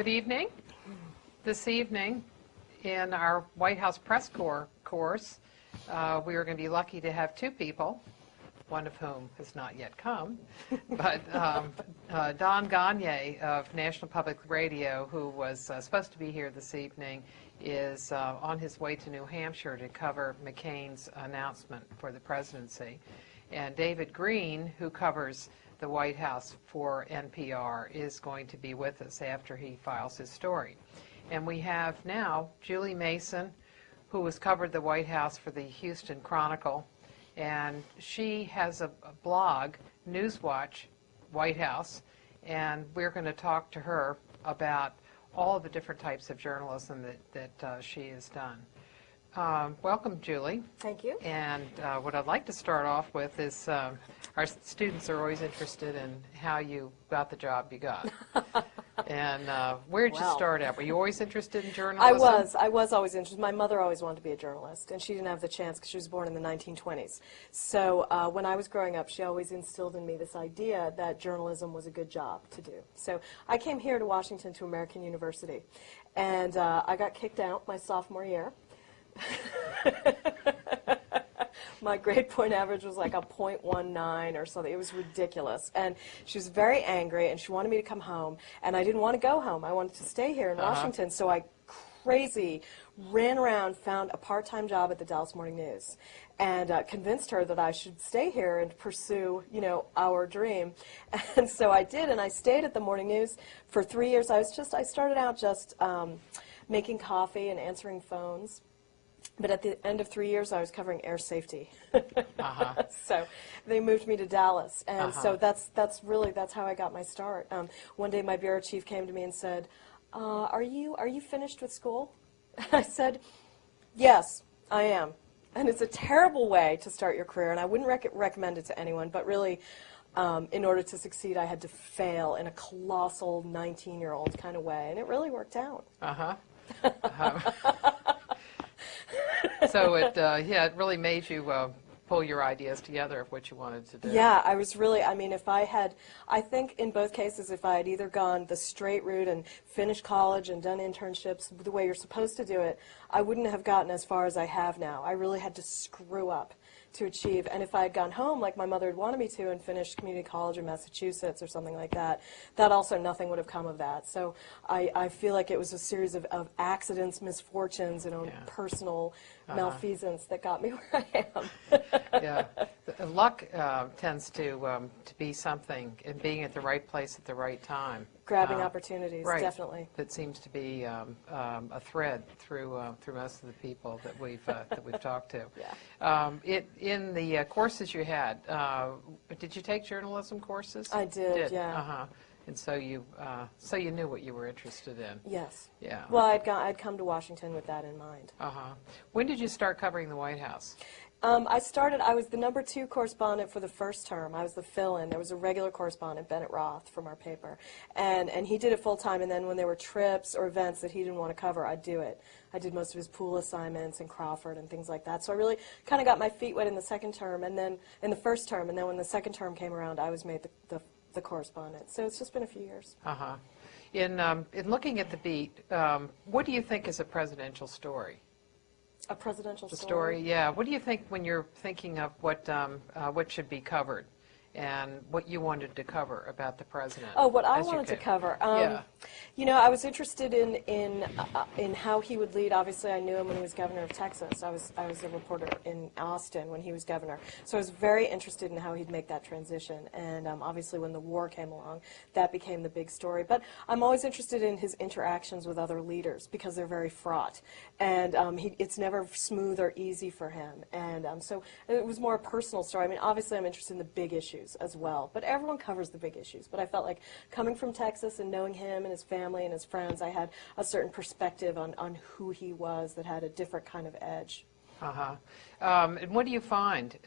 Good evening. This evening, in our White House press corps course, we are going to be lucky to have two people, one of whom has not yet come, but Don Gagne of National Public Radio, who was supposed to be here this evening, is on his way to New Hampshire to cover McCain's announcement for the presidency. And David Greene, who covers the White House for NPR, is going to be with us after he files his story. And we have now Julie Mason, who has covered the White House for the Houston Chronicle, and she has a blog, Newswatch White House, and we're going to talk to her about all of the different types of journalism that she has done. Welcome, Julie. Thank you. And what I'd like to start off with is our students are always interested in how you got the job you got. And where did you start out? Were you always interested in journalism? I was always interested. My mother always wanted to be a journalist, and she didn't have the chance because she was born in the 1920s. So when I was growing up, she always instilled in me this idea that journalism was a good job to do. So I came here to Washington to American University, and I got kicked out my sophomore year. My grade point average was like a .19 or something. It was ridiculous. And she was very angry, and she wanted me to come home. And I didn't want to go home. I wanted to stay here in Washington. So I ran around, found a part-time job at the Dallas Morning News, and convinced her that I should stay here and pursue, our dream. And so I did, and I stayed at the Morning News for 3 years. I started out just making coffee and answering phones. But at the end of 3 years, I was covering air safety. So they moved me to Dallas, and so that's how I got my start. One day, my bureau chief came to me and said, "Are you finished with school?" I said, "Yes, I am." And it's a terrible way to start your career, and I wouldn't recommend it to anyone. But really, in order to succeed, I had to fail in a colossal 19-year-old kind of way, and it really worked out. So it really made you pull your ideas together of what you wanted to do. Yeah, I was really, I think in both cases, if I had either gone the straight route and finished college and done internships the way you're supposed to do it, I wouldn't have gotten as far as I have now. I really had to screw up to achieve. And if I had gone home like my mother had wanted me to and finished community college in Massachusetts or something like that, nothing would have come of that. So I feel like it was a series of accidents, misfortunes, and personal malfeasance that got me where I am. Yeah. Luck tends to be something, and being at the right place at the right time. Grabbing opportunities, right. Definitely. That seems to be a thread through most of the people that we've talked to. Yeah. In the courses you had, did you take journalism courses? I did. Yeah. And so you knew what you were interested in. Yes. Yeah. Well, I'd come to Washington with that in mind. When did you start covering the White House? I was the #2 correspondent for the first term. I was the fill-in. There was a regular correspondent, Bennett Roth, from our paper. And he did it full-time, and then when there were trips or events that he didn't want to cover, I'd do it. I did most of his pool assignments and Crawford and things like that. So I really kind of got my feet wet in the second term, and then in the first term, and then when the second term came around, I was made the correspondent. So it's just been a few years. In looking at the beat, what do you think is a presidential story? A presidential story? Yeah. What do you think when you're thinking of what should be covered and what you wanted to cover about the president? Oh, what I wanted to cover. I was interested in how he would lead. Obviously, I knew him when he was governor of Texas. I was a reporter in Austin when he was governor. So I was very interested in how he'd make that transition. And obviously, when the war came along, that became the big story. But I'm always interested in his interactions with other leaders because they're very fraught. And it's never smooth or easy for him. And so it was more a personal story. I mean, obviously, I'm interested in the big issues as well. But everyone covers the big issues. But I felt like coming from Texas and knowing him and his family and his friends, I had a certain perspective on who he was that had a different kind of edge. And what do you find?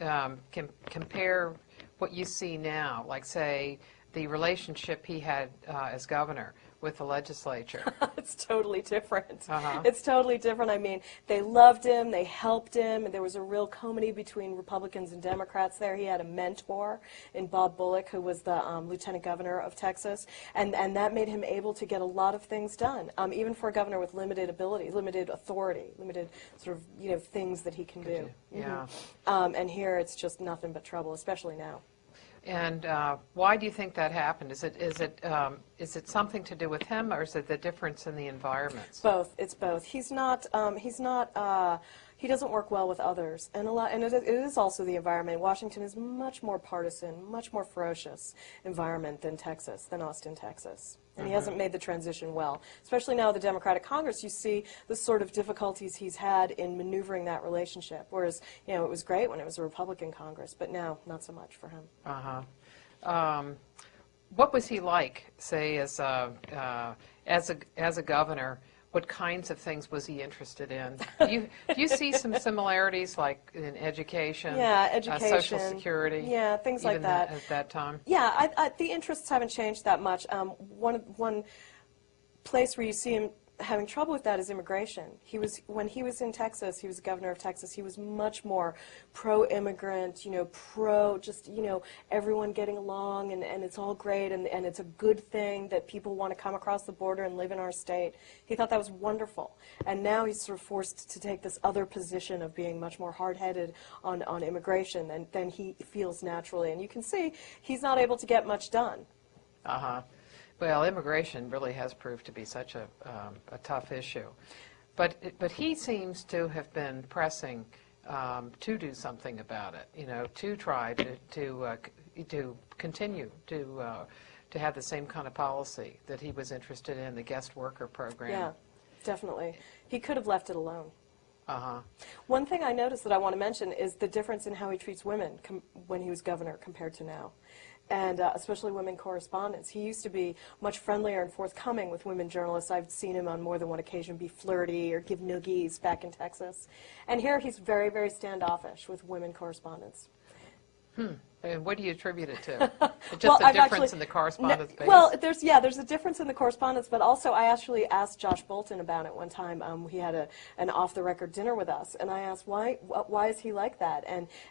Compare what you see now, like say the relationship he had as governor with the legislature. It's totally different. Uh-huh. It's totally different. I mean, they loved him, they helped him, and there was a real comity between Republicans and Democrats there. He had a mentor in Bob Bullock, who was the lieutenant governor of Texas, and that made him able to get a lot of things done, even for a governor with limited ability, limited authority, limited sort of, things that he can do. Yeah. And here it's just nothing but trouble, especially now. And why do you think that happened? Is it something to do with him, or is it the difference in the environments? Both. It's both. He's not. He doesn't work well with others, and it is also the environment. Washington is much more partisan, much more ferocious environment than Austin, Texas. And he hasn't made the transition well. Especially now with the Democratic Congress, you see the sort of difficulties he's had in maneuvering that relationship. Whereas, it was great when it was a Republican Congress, but now not so much for him. What was he like, say, as a governor? What kinds of things was he interested in? Do you see some similarities, like in education? Yeah, education. Social security? Yeah, things like that. At that time? Yeah, the interests haven't changed that much. One place where you see him having trouble with that is immigration. When he was in Texas, he was governor of Texas, he was much more pro-immigrant, pro just, everyone getting along and it's all great and it's a good thing that people want to come across the border and live in our state. He thought that was wonderful. And now he's sort of forced to take this other position of being much more hard-headed on immigration than he feels naturally. And you can see he's not able to get much done. Uh-huh. Well, immigration really has proved to be such a tough issue. But he seems to have been pressing to do something about it, to try to continue to have the same kind of policy that he was interested in, the guest worker program. Yeah, definitely. He could have left it alone. Uh-huh. One thing I noticed that I want to mention is the difference in how he treats women when he was governor compared to now. And especially women correspondents. He used to be much friendlier and forthcoming with women journalists. I've seen him on more than one occasion be flirty or give noogies back in Texas. And here he's very, very standoffish with women correspondents. And what do you attribute it to? Just Well, a difference in the correspondence base? Well, there's a difference in the correspondence, but also I actually asked Josh Bolton about it one time. He had an off-the-record dinner with us, and I asked why is he like that?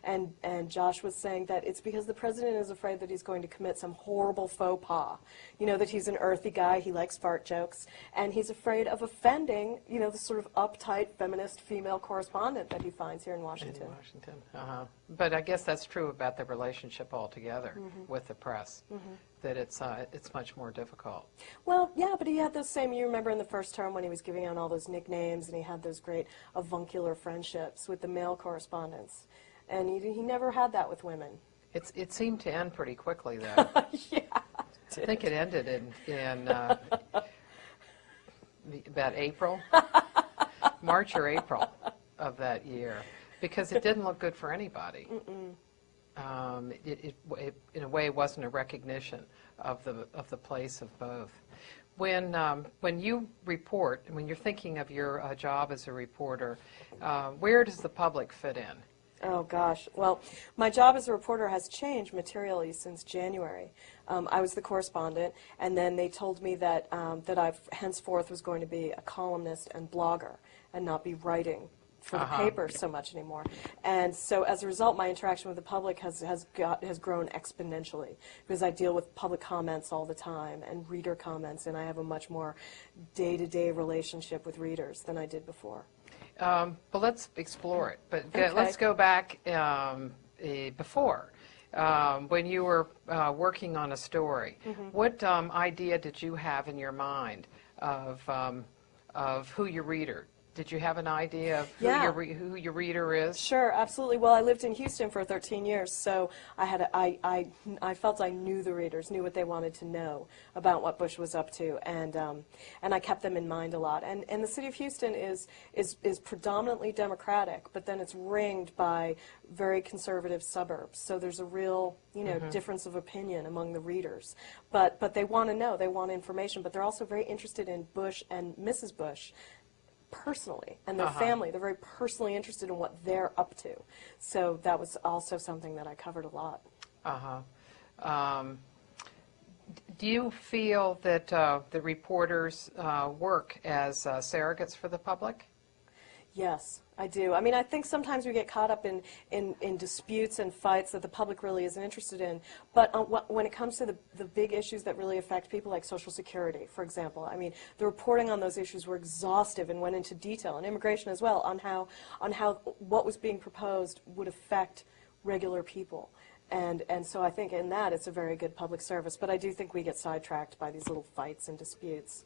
And Josh was saying that it's because the president is afraid that he's going to commit some horrible faux pas. That he's an earthy guy, he likes fart jokes, and he's afraid of offending, the sort of uptight feminist female correspondent that he finds here in Washington. Uh-huh. But I guess that's true about the relationship altogether with the press, that it's much more difficult. Well, yeah, but he had those same, you remember in the first term when he was giving out all those nicknames and he had those great avuncular friendships with the male correspondents. And he never had that with women. It seemed to end pretty quickly, though. Yeah. I think it ended in about April, March or April of that year, because it didn't look good for anybody. It in a way, wasn't a recognition of the place of both. When you report, when you're thinking of your job as a reporter, where does the public fit in? Oh, gosh. Well, my job as a reporter has changed materially since January. I was the correspondent, and then they told me that I henceforth was going to be a columnist and blogger and not be writing for the paper so much anymore. And so as a result, my interaction with the public has grown exponentially because I deal with public comments all the time and reader comments, and I have a much more day-to-day relationship with readers than I did before. But let's explore it. But Okay. let's go back before. When you were working on a story, what idea did you have in your mind of who your reader? Did you have an idea of who your reader is? Sure, absolutely. Well, I lived in Houston for 13 years, so I felt I knew the readers, knew what they wanted to know about what Bush was up to, and I kept them in mind a lot. And the city of Houston is predominantly Democratic, but then it's ringed by very conservative suburbs. So there's a real difference of opinion among the readers. But they want to know, they want information, but they're also very interested in Bush and Mrs. Bush personally, and their family. They're very personally interested in what they're up to. So that was also something that I covered a lot. Do you feel that the reporters work as surrogates for the public? Yes, I do. I mean, I think sometimes we get caught up in disputes and fights that the public really isn't interested in. But when it comes to the big issues that really affect people, like Social Security, for example, I mean, the reporting on those issues were exhaustive and went into detail, and immigration as well, on how what was being proposed would affect regular people. And so I think in that it's a very good public service. But I do think we get sidetracked by these little fights and disputes.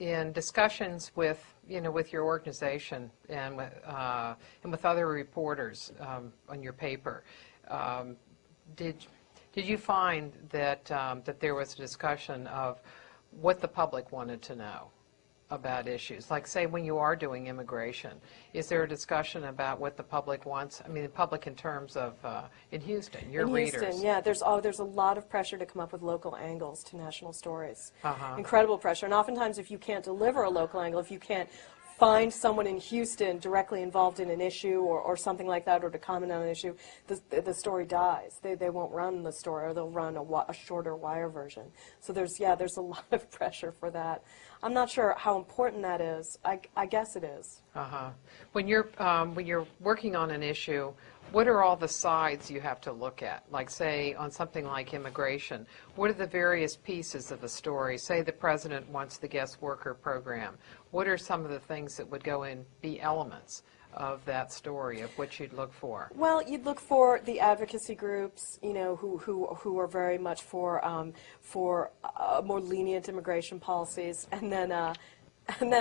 In discussions with your organization and with other reporters on your paper, did you find that that there was a discussion of what the public wanted to know about issues? Like, say, when you are doing immigration, is there a discussion about what the public wants? I mean, the public in terms of in Houston, your readers. Houston, yeah, there's a lot of pressure to come up with local angles to national stories. Uh-huh. Incredible pressure, and oftentimes if you can't deliver a local angle, if you can't find someone in Houston directly involved in an issue or something like that, or to comment on an issue, the story dies. They won't run the story, or they'll run a shorter wire version. So there's a lot of pressure for that. I'm not sure how important that is. I guess it is. Uh-huh. When you're working on an issue, what are all the sides you have to look at? Like, say, on something like immigration, what are the various pieces of the story? Say the president wants the guest worker program. What are some of the things that would go in, be elements of that story, of what you'd look for? Well, you'd look for the advocacy groups, who are very much for more lenient immigration policies, and then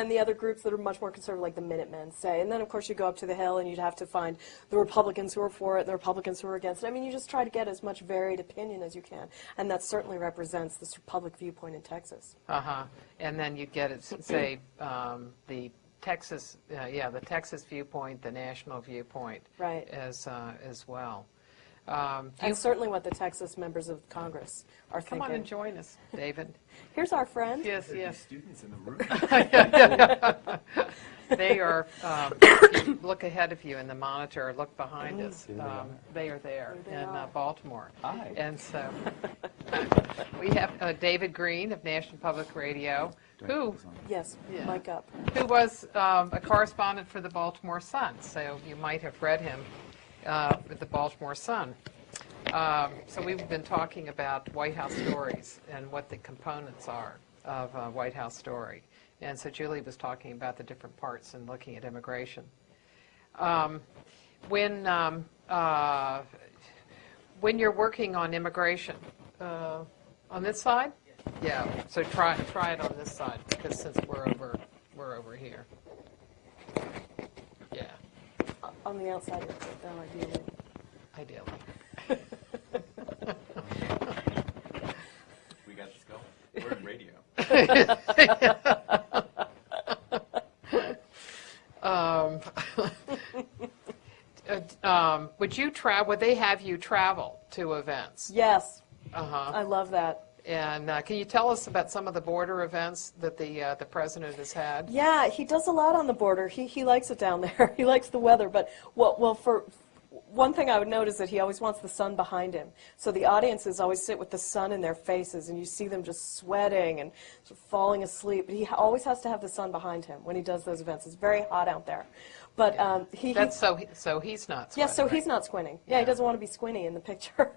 the other groups that are much more conservative, like the Minutemen, say. And then, of course, you go up to the Hill, and you'd have to find the Republicans who are for it, and the Republicans who are against it. I mean, you just try to get as much varied opinion as you can, and that certainly represents the public viewpoint in Texas. Uh-huh. And then you'd get it, say, the Texas viewpoint, the national viewpoint, right, as well. And certainly what the Texas members of Congress are thinking. Come on and join us, David. Here's our friend. Yes, yes. Students in the room. They are, look ahead of you in the monitor, or look behind us. They are there in Baltimore. Hi. And so we have David Greene of National Public Radio, who Yes, mic up. who was a correspondent for the Baltimore Sun. So you might have read him with the Baltimore Sun. So we've been talking about White House stories and what the components are of a White House story. And so Julie was talking about the different parts and looking at immigration. When you're working on immigration, on this side? Yeah, so try it on this side, because since we're over here. Yeah. On the outside, though, ideally. We got this going. We're in radio. Would they have you travel to events? Yes. Uh-huh. I love that. And can you tell us about some of the border events that the president has had? Yeah, he does a lot on the border. He likes it down there. He likes the weather. But for one thing I would note is that he always wants the sun behind him. So the audiences always sit with the sun in their faces, and you see them just sweating and sort of falling asleep. But he always has to have the sun behind him when he does those events. It's very hot out there. But so he's not squinting. Yeah, so he's not squinting. Yeah, he doesn't want to be squinty in the picture.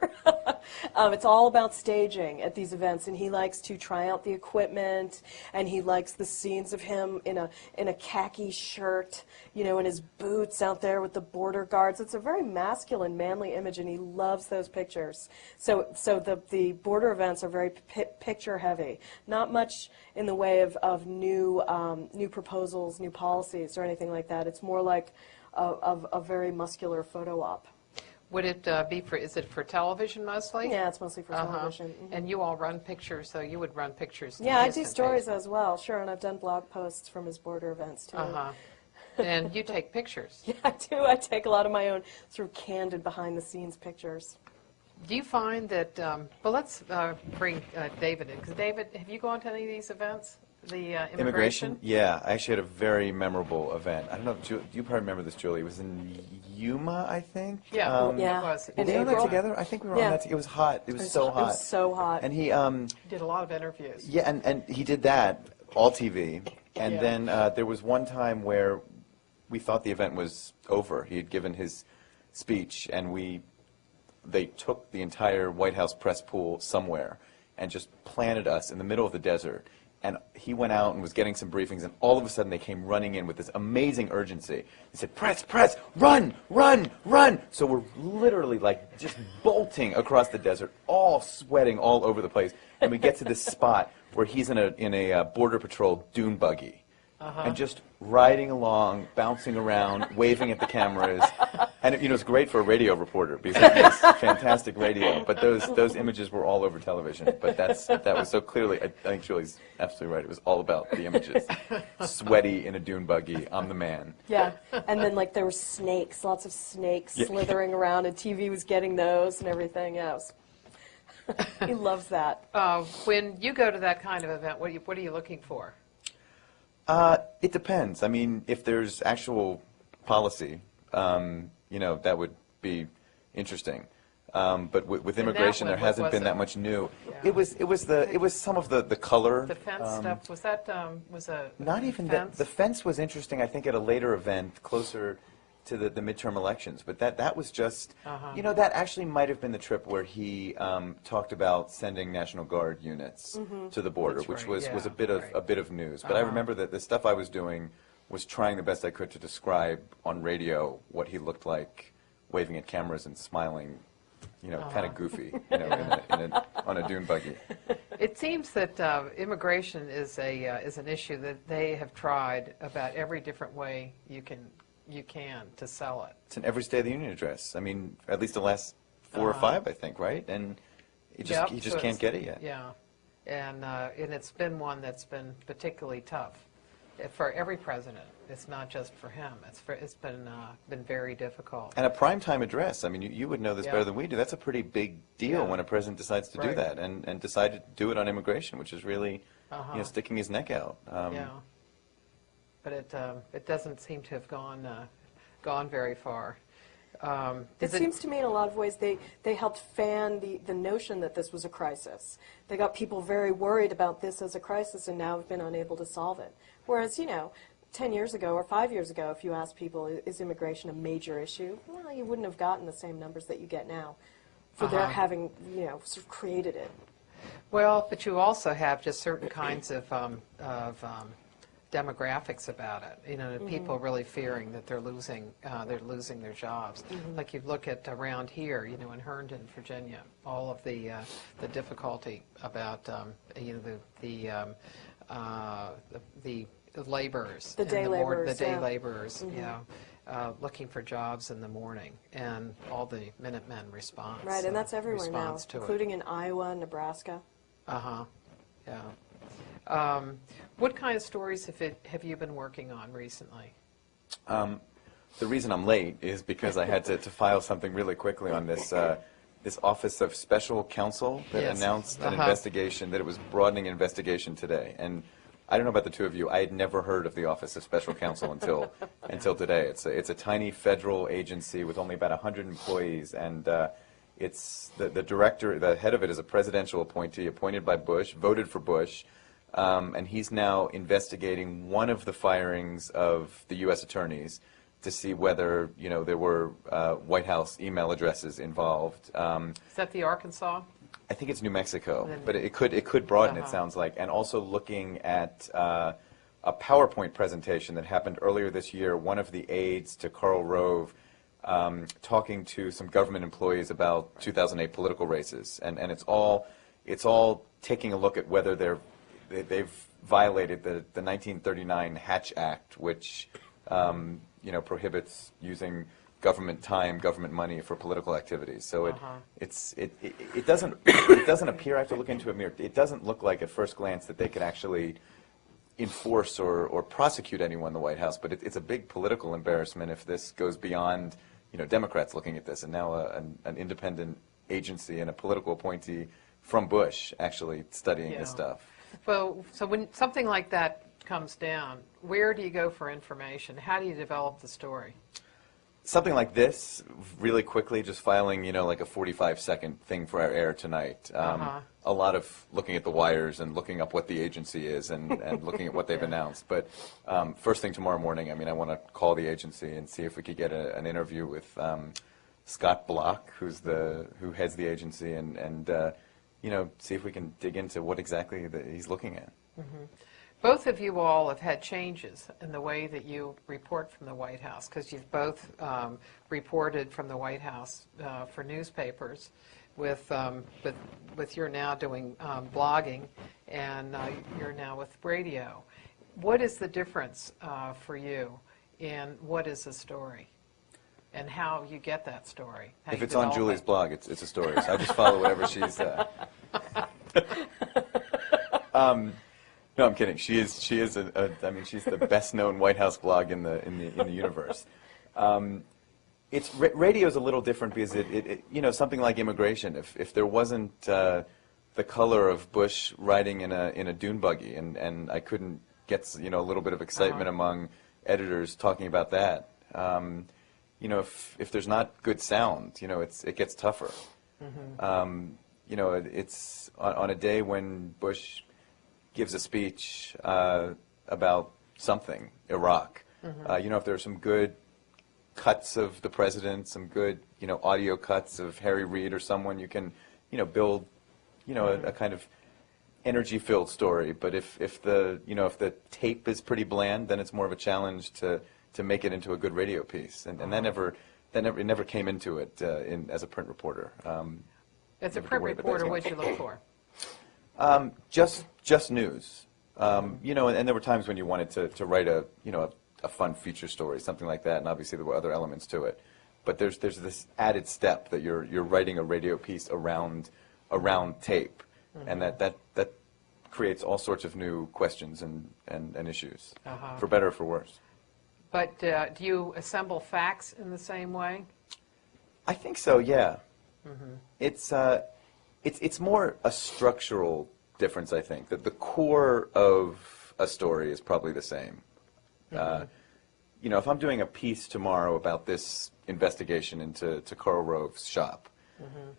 It's all about staging at these events, and he likes to try out the equipment, and he likes the scenes of him in a khaki shirt, in his boots out there with the border guards. It's a very masculine, manly image, and he loves those pictures. So the border events are very picture heavy. Not much in the way of new proposals, new policies, or anything like that. It's more like a very muscular photo op. Would it is it for television mostly? Yeah, it's mostly for television. Mm-hmm. And you all run pictures, so you would run pictures. Yeah, I do stories as well, sure, and I've done blog posts from his border events too. And you take pictures. Yeah, I do. I take a lot of my own sort of candid behind-the-scenes pictures. Do you find that, let's bring David in, because David, have you gone to any of these events? the immigration? Yeah, I actually had a very memorable event. I don't know, you probably remember this, Julie. It was in Yuma, I think. Yeah, Yeah. it was. Were we on that together? I think we were on that. It was hot. It was so hot. It was so hot. And he Did a lot of interviews. yeah, and he did that, all TV. And Yeah. then there was one time where we thought the event was over. He had given his speech, and they took the entire White House press pool somewhere and just planted us in the middle of the desert. And he went out and was getting some briefings, and all of a sudden they came running in with this amazing urgency. They said, press, press, run, run, run. So we're literally like just bolting across the desert, all sweating all over the place. And we get to this spot where he's in a Border Patrol dune buggy. And just riding along, bouncing around, waving at the cameras. And it's great for a radio reporter because it's fantastic radio. But those images were all over television. But that was so clearly, I think Julie's absolutely right. It was all about the images. Sweaty in a dune buggy, I'm the man. Yeah, and then like there were snakes, lots of snakes slithering around, and TV was getting those and everything. Yeah, he loves that. When you go to that kind of event, what are you looking for? It depends. I mean, if there's actual policy, that would be interesting. But with immigration, there hasn't been that much new. Yeah. It was some of the color. The fence stuff, was that was a Not even fence? the fence was interesting. I think at a later event closer to the midterm elections. But that was just that actually might have been the trip where he talked about sending National Guard units to the border, That's which right, was yeah, a bit of news. But I remember that the stuff I was doing was trying the best I could to describe on radio what he looked like, waving at cameras and smiling, kind of goofy, on a dune buggy. It seems that immigration is an issue that they have tried about every different way you can to sell it. It's in every State of the Union address. I mean, at least the last 4 or 5, I think, right? And he just can't get it yet. Yeah, and it's been one that's been particularly tough for every president. It's not just for him. It's been very difficult. And a primetime address. I mean, you would know this better than we do. That's a pretty big deal when a president decides to do that and decide to do it on immigration, which is really sticking his neck out. Yeah. But it doesn't seem to have gone very far. It seems to me in a lot of ways they helped fan the notion that this was a crisis. They got people very worried about this as a crisis and now have been unable to solve it. Whereas, 10 years ago or 5 years ago, if you asked people, is immigration a major issue? Well, you wouldn't have gotten the same numbers that you get now for their having, sort of created it. Well, but you also have just certain kinds of demographics about it. People really fearing that they're losing their jobs. Like you look at around here, in Herndon, Virginia, all of the difficulty about the laborers, the day laborers, looking for jobs in the morning, and all the Minutemen response. Right, and that's everywhere now, including it. in Iowa and Nebraska. Yeah. What kind of stories have you been working on recently? The reason I'm late is because I had to file something really quickly on this this Office of Special Counsel that announced an investigation, that it was broadening an investigation today. And I don't know about the two of you, I had never heard of the Office of Special Counsel until today. It's a tiny federal agency with only about 100 employees, and it's the director, the head of it is a presidential appointee appointed by Bush, voted for Bush. And he's now investigating one of the firings of the U.S. attorneys to see whether there were White House email addresses involved. Is that the Arkansas? I think it's New Mexico, but it could broaden. It sounds like, and also looking at a PowerPoint presentation that happened earlier this year. One of the aides to Karl Rove talking to some government employees about 2008 political races, and it's all taking a look at whether they've violated the 1939 Hatch Act, which prohibits using government time, government money for political activities. So it doesn't appear. I have to look into it. It doesn't look like at first glance that they could actually enforce or prosecute anyone in the White House. But it's a big political embarrassment if this goes beyond Democrats looking at this, and now an independent agency and a political appointee from Bush actually studying this stuff. So when something like that comes down, where do you go for information? How do you develop the story? Something like this, really quickly, just filing, like a 45-second thing for our air tonight. A lot of looking at the wires and looking up what the agency is and looking at what they've announced. But first thing tomorrow morning, I want to call the agency and see if we could get an interview with Scott Block, who heads the agency, and see if we can dig into what exactly he's looking at. Mm-hmm. Both of you all have had changes in the way that you report from the White House, because you've both reported from the White House for newspapers, with you're now doing blogging, and you're now with radio. What is the difference for you, and what is the story, and how you get that story? If it's on Julie's blog, it's a story. So I just follow whatever she's. No, I'm kidding. She is she's the best-known White House blog in the universe. Radio's a little different because it something like immigration. If there wasn't the color of Bush riding in a dune buggy, and I couldn't get a little bit of excitement among editors talking about that. If there's not good sound, it gets tougher. Mm-hmm. It's on a day when Bush gives a speech about something, Iraq. Mm-hmm. If there are some good cuts of the president, some good, audio cuts of Harry Reid or someone, you can, build, a kind of energy-filled story. But if the tape is pretty bland, then it's more of a challenge to make it into a good radio piece. And that never came into it as a print reporter. As a print reporter, what did you look for? Just news, and there were times when you wanted to write a fun feature story, something like that, and obviously there were other elements to it. But there's this added step that you're writing a radio piece around tape, mm-hmm. and that creates all sorts of new questions and issues, for better or for worse. But do you assemble facts in the same way? I think so, yeah. Mm-hmm. It's more a structural difference, I think, that the core of a story is probably the same. Mm-hmm. If I'm doing a piece tomorrow about this investigation into Karl Rove's shop, mm-hmm.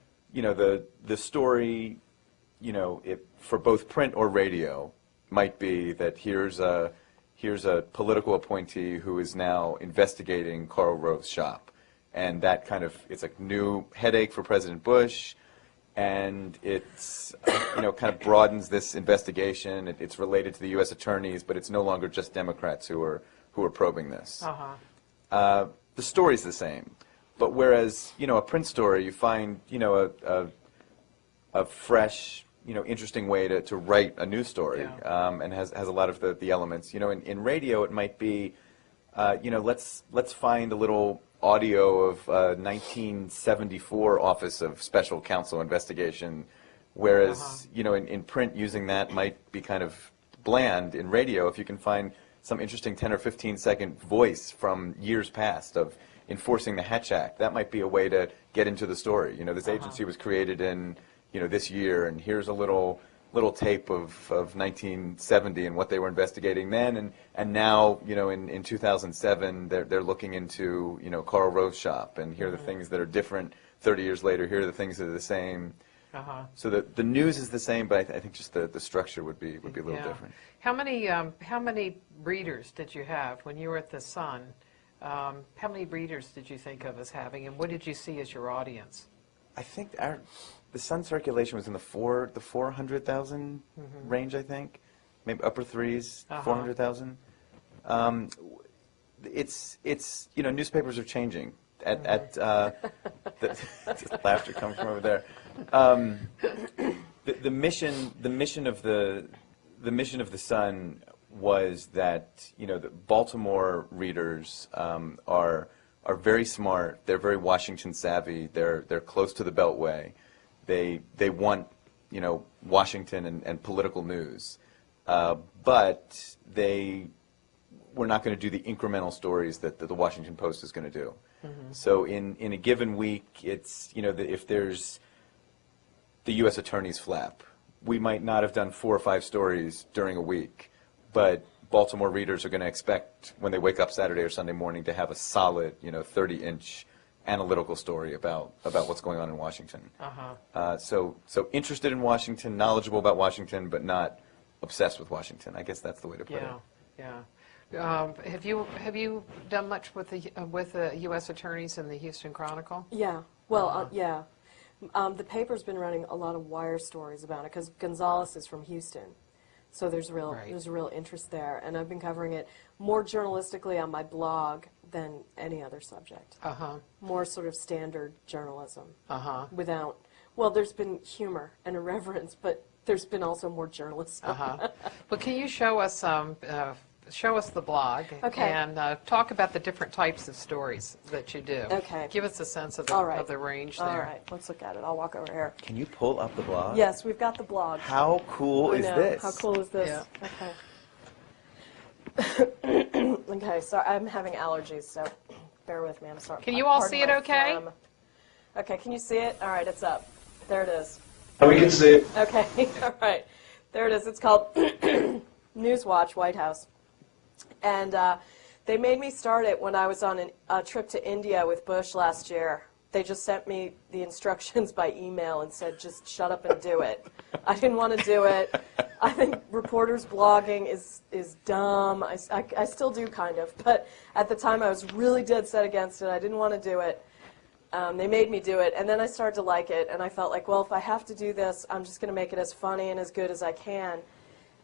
The story, for both print or radio, might be that here's a political appointee who is now investigating Karl Rove's shop, and that it's a new headache for President Bush. And it's, kind of broadens this investigation. It's related to the U.S. attorneys, but it's no longer just Democrats who are probing this. The story's the same, but whereas a print story, you find a fresh, interesting way to write a news story, and has a lot of the elements. In radio, it might be, let's find a little audio of 1974 Office of Special Counsel investigation, whereas in print, using that might be kind of bland. In radio, if you can find some interesting 10 or 15 second voice from years past of enforcing the Hatch Act, that might be a way to get into the story. This agency was created in this year, and here's a little tape of 1970 and what they were investigating then, and now in 2007 they're looking into Karl Rove's shop, and here are the things that are different 30 years later. Here are the things that are the same. So the news is the same, but I think just the structure would be a little different. How many readers did you have when you were at the Sun? How many readers did you think of as having, and what did you see as your audience? I think the Sun circulation was in the 400,000 range, I think, maybe upper throughs, 400,000. It's newspapers are changing. Laughter comes from over there. The mission of the Sun was that the Baltimore readers are very smart. They're very Washington savvy. They're close to the Beltway. They want Washington and political news, but they were not going to do the incremental stories that the Washington Post is going to do. So in a given week, it's if there's the U.S. Attorney's flap, we might not have done 4 or 5 stories during a week, but Baltimore readers are going to expect when they wake up Saturday or Sunday morning to have a solid, 30-inch analytical story about what's going on in Washington. So interested in Washington, knowledgeable about Washington, but not obsessed with Washington. I guess that's the way to put it. Yeah. Have you done much with the U.S. attorneys in the Houston Chronicle? Yeah. Well, yeah. The paper's been running a lot of wire stories about it because Gonzalez is from Houston. So there's a real interest there, and I've been covering it more journalistically on my blog than any other subject. More sort of standard journalism. Without, well, there's been humor and irreverence, but there's been also more journalism. Well, can you show us the blog and talk about the different types of stories that you do? Okay. Give us a sense of the range there. All right, let's look at it. I'll walk over here. Can you pull up the blog? Yes, we've got the blog. How cool is this? How cool is this? Yeah. Okay, so I'm having allergies, so bear with me. I'm sorry. Can you all see it okay? Okay, can you see it? All right, it's up. There it is. We can see it. Okay, all right. There it is. It's called Newswatch, White House. And they made me start it when I was on a trip to India with Bush last year. They just sent me the instructions by email and said, just shut up and do it. I didn't want to do it. I think reporters blogging is dumb. I still do kind of, but at the time I was really dead set against it. I didn't want to do it. They made me do it, and then I started to like it, and I felt like, well, if I have to do this, I'm just going to make it as funny and as good as I can.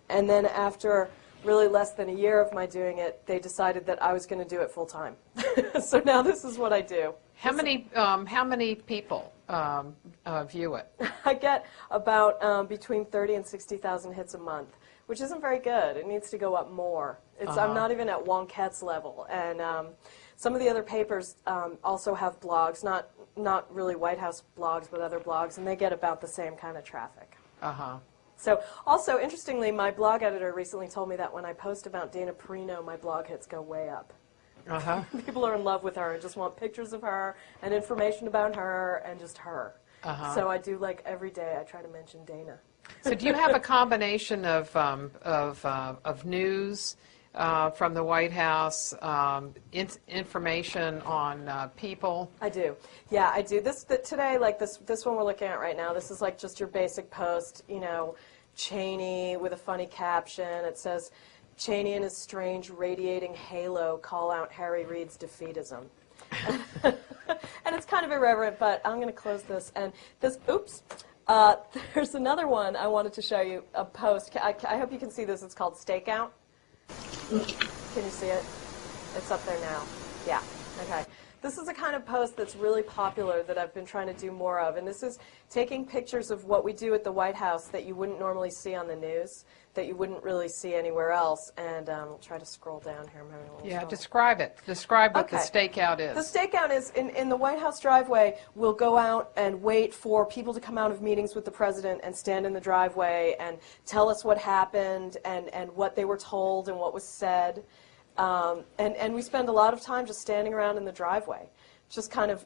And then after really less than a year of my doing it, they decided that I was going to do it full time. So now this is what I do. How many people view it? I get about between 30 and 60,000 hits a month, which isn't very good. It needs to go up more. I'm not even at Wonkette's level, and some of the other papers also have blogs, not really White House blogs, but other blogs, and they get about the same kind of traffic. So also, interestingly, my blog editor recently told me that when I post about Dana Perino, my blog hits go way up. People are in love with her and just want pictures of her and information about her and just her. So I do, like, every day I try to mention Dana. So do you have a combination of news from the White House, information on people? I do. Yeah, I do. Today, like this one we're looking at right now, this is like just your basic post, Cheney with a funny caption. It says, Cheney and his strange radiating halo call out Harry Reid's defeatism. And it's kind of irreverent, but I'm going to close this. And this, there's another one I wanted to show you, a post. I hope you can see this. It's called Stakeout. Can you see it? It's up there now. Yeah, okay. This is a kind of post that's really popular that I've been trying to do more of, and this is taking pictures of what we do at the White House that you wouldn't normally see on the news, that you wouldn't really see anywhere else, and we'll try to scroll down here. I'm having a little trouble. Describe it. Describe what the stakeout is. The stakeout is, in the White House driveway, we'll go out and wait for people to come out of meetings with the president and stand in the driveway and tell us what happened and what they were told and what was said. And we spend a lot of time just standing around in the driveway, just kind of,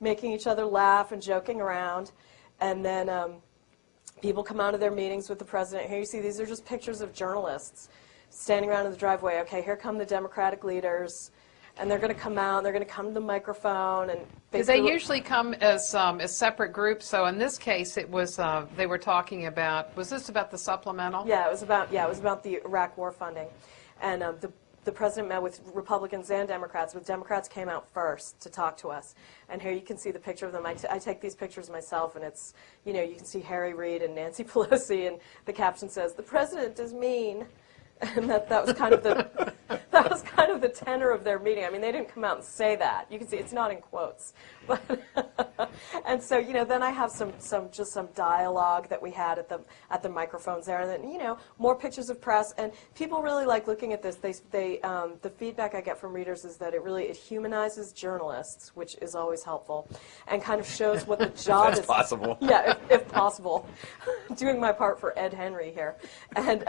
making each other laugh and joking around. And then people come out of their meetings with the president. Here you see, these are just pictures of journalists standing around in the driveway. Okay, here come the Democratic leaders, and they're going to come out, and they're going to come to the microphone. And they usually come as separate groups. So in this case, it was they were talking about. Was this about the supplemental? Yeah, it was about the Iraq war funding, and the president met with Republicans and Democrats, but Democrats came out first to talk to us. And here you can see the picture of them. I take these pictures myself, and it's, you can see Harry Reid and Nancy Pelosi, and the caption says, "The president is mean." And that was kind of the tenor of their meeting. I mean, they didn't come out and say that. You can see it's not in quotes. But and so, then I have some dialogue that we had at the microphones there, and then more pictures of press, and people really like looking at this. The feedback I get from readers is that it humanizes journalists, which is always helpful, and kind of shows what the job is. If possible. Yeah, if possible. Doing my part for Ed Henry here, and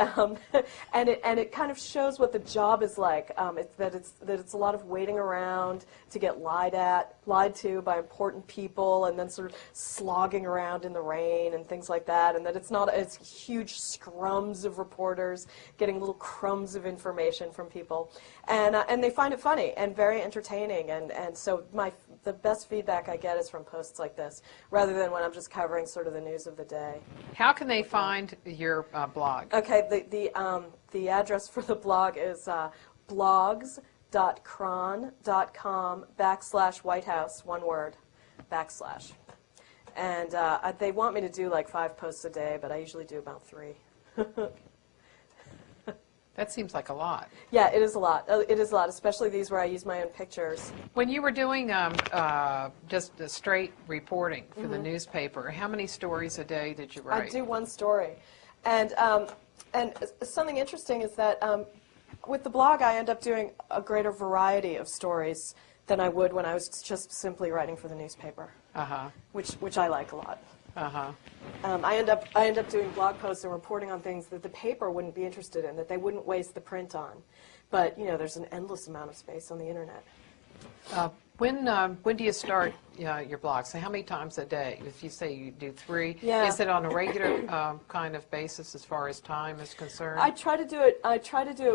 it kind of shows what the job is like. It's a lot of waiting around to get lied to by important people, and then sort of slogging around in the rain and things like that. And that it's huge scrums of reporters getting little crumbs of information from people, and they find it funny and very entertaining. And so the best feedback I get is from posts like this, rather than when I'm just covering sort of the news of the day. How can they find your blog? Okay, the address for the blog is blogs.cron.com/White House, one word, / And they want me to do like 5 posts a day, but I usually do about 3. That seems like a lot. Yeah, it is a lot. It is a lot, especially these where I use my own pictures. When you were doing just the straight reporting for the newspaper, how many stories a day did you write? I do 1 story. And something interesting is that with the blog, I end up doing a greater variety of stories than I would when I was just simply writing for the newspaper, which I like a lot. I end up doing blog posts and reporting on things that the paper wouldn't be interested in, that they wouldn't waste the print on. But there's an endless amount of space on the internet. When do you start your blog? So how many times a day? If you say you do 3, is it on a regular kind of basis as far as time is concerned? I try to do it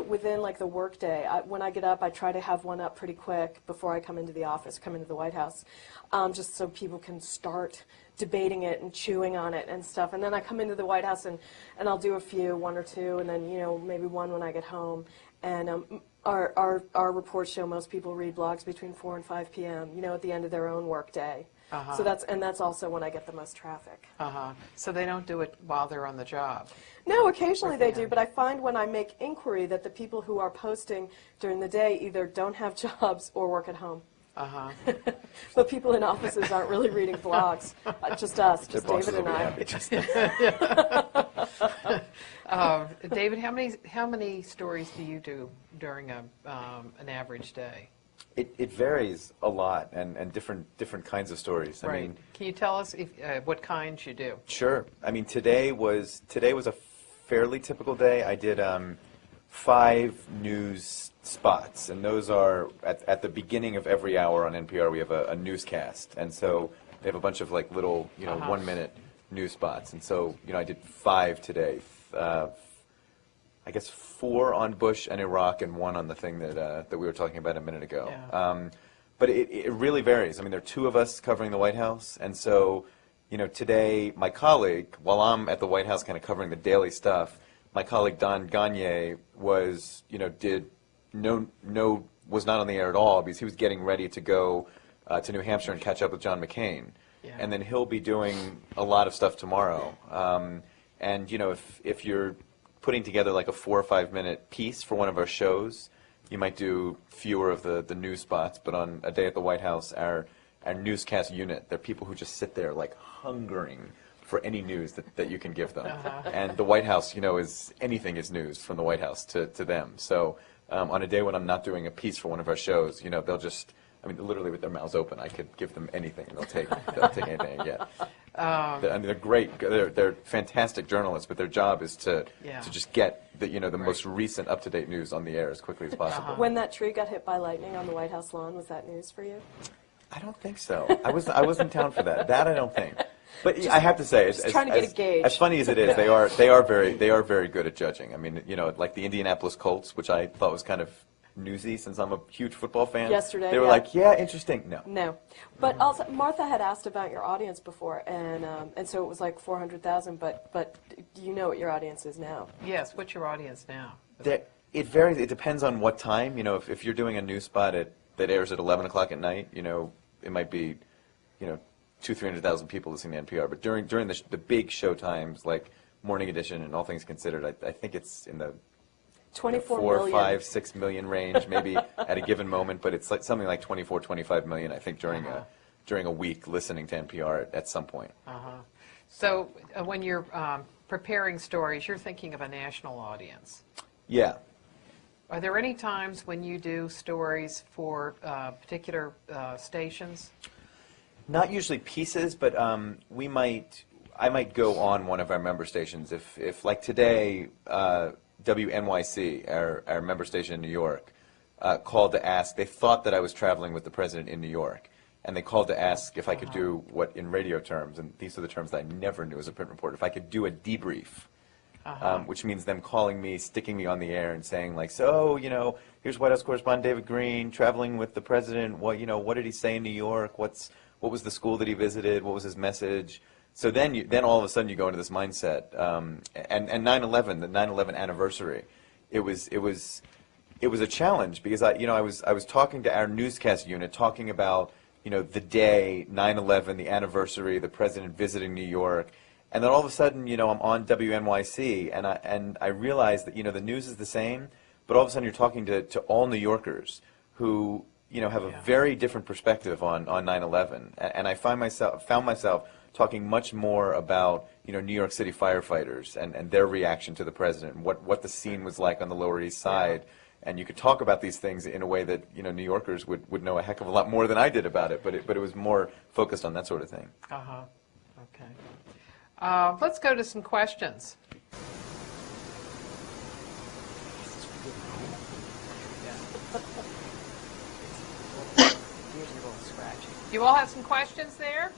within like the work day. When I get up, I try to have one up pretty quick before I come into the office, come into the White House, just so people can start debating it and chewing on it and stuff. And then I come into the White House and I'll do a few, 1 or 2, and then maybe 1 when I get home. And our reports show most people read blogs between 4 and 5 p.m. At the end of their own work day. So that's also when I get the most traffic. So they don't do it while they're on the job. No, occasionally they do, but I find when I make inquiry that the people who are posting during the day either don't have jobs or work at home. But people in offices aren't really reading blogs. Just us, just David and I. David, how many stories do you do during an average day? It varies a lot, and different kinds of stories. Right. I mean, can you tell us what kinds you do? Sure. I mean, today was a fairly typical day. I did 5 news spots, and those are at the beginning of every hour on NPR. We have a newscast, and so they have a bunch of like little 1-minute news spots, and so I did 5 today. I guess 4 on Bush and Iraq, and 1 on the thing that we were talking about a minute ago. Yeah. But it really varies. I mean, there are 2 of us covering the White House, and so today my colleague, while I'm at the White House kind of covering the daily stuff, my colleague Don Gagne was was not on the air at all because he was getting ready to go to New Hampshire and catch up with John McCain. Yeah. And then he'll be doing a lot of stuff tomorrow. And if you're putting together like a 4 or 5 minute piece for one of our shows, you might do fewer of the news spots. But on a day at the White House, our newscast unit, they're people who just sit there like hungering for any news that you can give them. And the White House, anything is news from the White House to them. So on a day when I'm not doing a piece for one of our shows, they'll just, literally with their mouths open, I could give them anything, and they'll take anything I get. They're great. They're fantastic journalists, but their job is to just get the most recent up-to-date news on the air as quickly as possible. When that tree got hit by lightning on the White House lawn, was that news for you? I don't think so. I was in town for that. That I don't think. But I have to say, trying to get a gauge. As funny as it is, they are very good at judging. Like the Indianapolis Colts, which I thought was kind of newsy since I'm a huge football fan. Yesterday, they were like, yeah, interesting. No. But also, Martha had asked about your audience before, and so it was like 400,000. But you know what your audience is now? Yes. What's your audience now? It varies. It depends on what time. If you're doing a news spot that airs at 11 o'clock at night, it might be, 200,000-300,000 people listening to NPR. But during the big show times, like Morning Edition and All Things Considered, I think it's in the 24 4, million. 5, 6 million range, maybe at a given moment. But it's like something like 24, 25 million, I think, during a week listening to NPR at some point. So when you're preparing stories, you're thinking of a national audience. Yeah. Are there any times when you do stories for particular stations? Not usually pieces, but I might go on one of our member stations. If like today, WNYC, our member station in New York, called to ask. They thought that I was traveling with the president in New York, and they called to ask if I could do what, in radio terms, and these are the terms that I never knew as a print reporter, if I could do a debrief. Which means them calling me, sticking me on the air, and saying like, so, here's White House correspondent David Greene traveling with the president. What did he say in New York? What was the school that he visited? What was his message? So then all of a sudden you go into this mindset. And 9/11, the 9/11 anniversary, it was a challenge because I was talking to our newscast unit, talking about the day 9/11, the anniversary, the president visiting New York. And then all of a sudden, I'm on WNYC, and I realize that, the news is the same, but all of a sudden you're talking to all New Yorkers who, have a very different perspective on 9/11. And I found myself talking much more about, New York City firefighters and their reaction to the president, what the scene was like on the Lower East Side. And you could talk about these things in a way that, New Yorkers would know a heck of a lot more than I did about it, but it was more focused on that sort of thing. Okay. Let's go to some questions. You all have some questions there?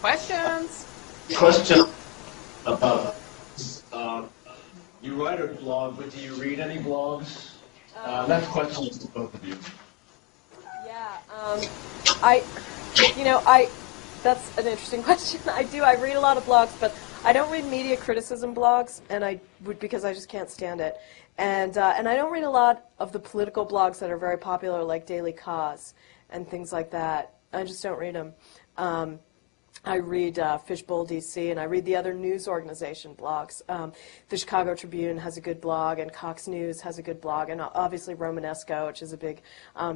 Questions? Question about you write a blog, but do you read any blogs? That's a question to both of you. Yeah, that's an interesting question. I read a lot of blogs, but I don't read media criticism blogs, and because I just can't stand it. And I don't read a lot of the political blogs that are very popular, like Daily Cause and things like that. I just don't read them. I read Fishbowl DC, and I read the other news organization blogs. The Chicago Tribune has a good blog, and Cox News has a good blog, and obviously Romanesco, which is a big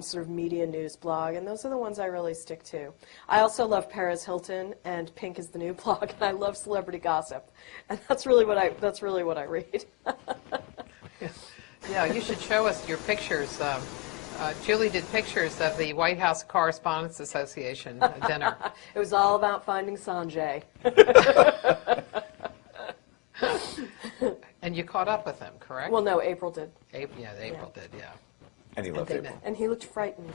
sort of media news blog, and those are the ones I really stick to. I also love Perez Hilton and Pink is the New blog, and I love celebrity gossip, and that's really what I read. Yeah, you should show us your pictures. Julie did pictures of the White House Correspondents Association dinner. It was all about finding Sanjay. And you caught up with him, correct? Well, no, April did. April did, yeah. And he loved April. And he looked frightened.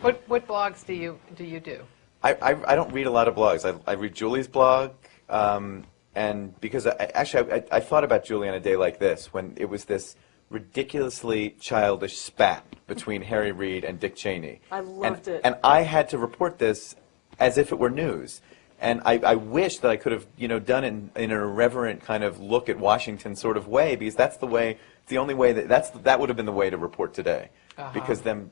What blogs do you do? I don't read a lot of blogs. I read Julie's blog, and because I thought about Julie on a day like this, when it was this ridiculously childish spat between Harry Reid and Dick Cheney. I loved it. And I had to report this as if it were news. And I wish that I could have, done it in an irreverent kind of look at Washington sort of way, because that's the only way that would have been the way to report today. Because them,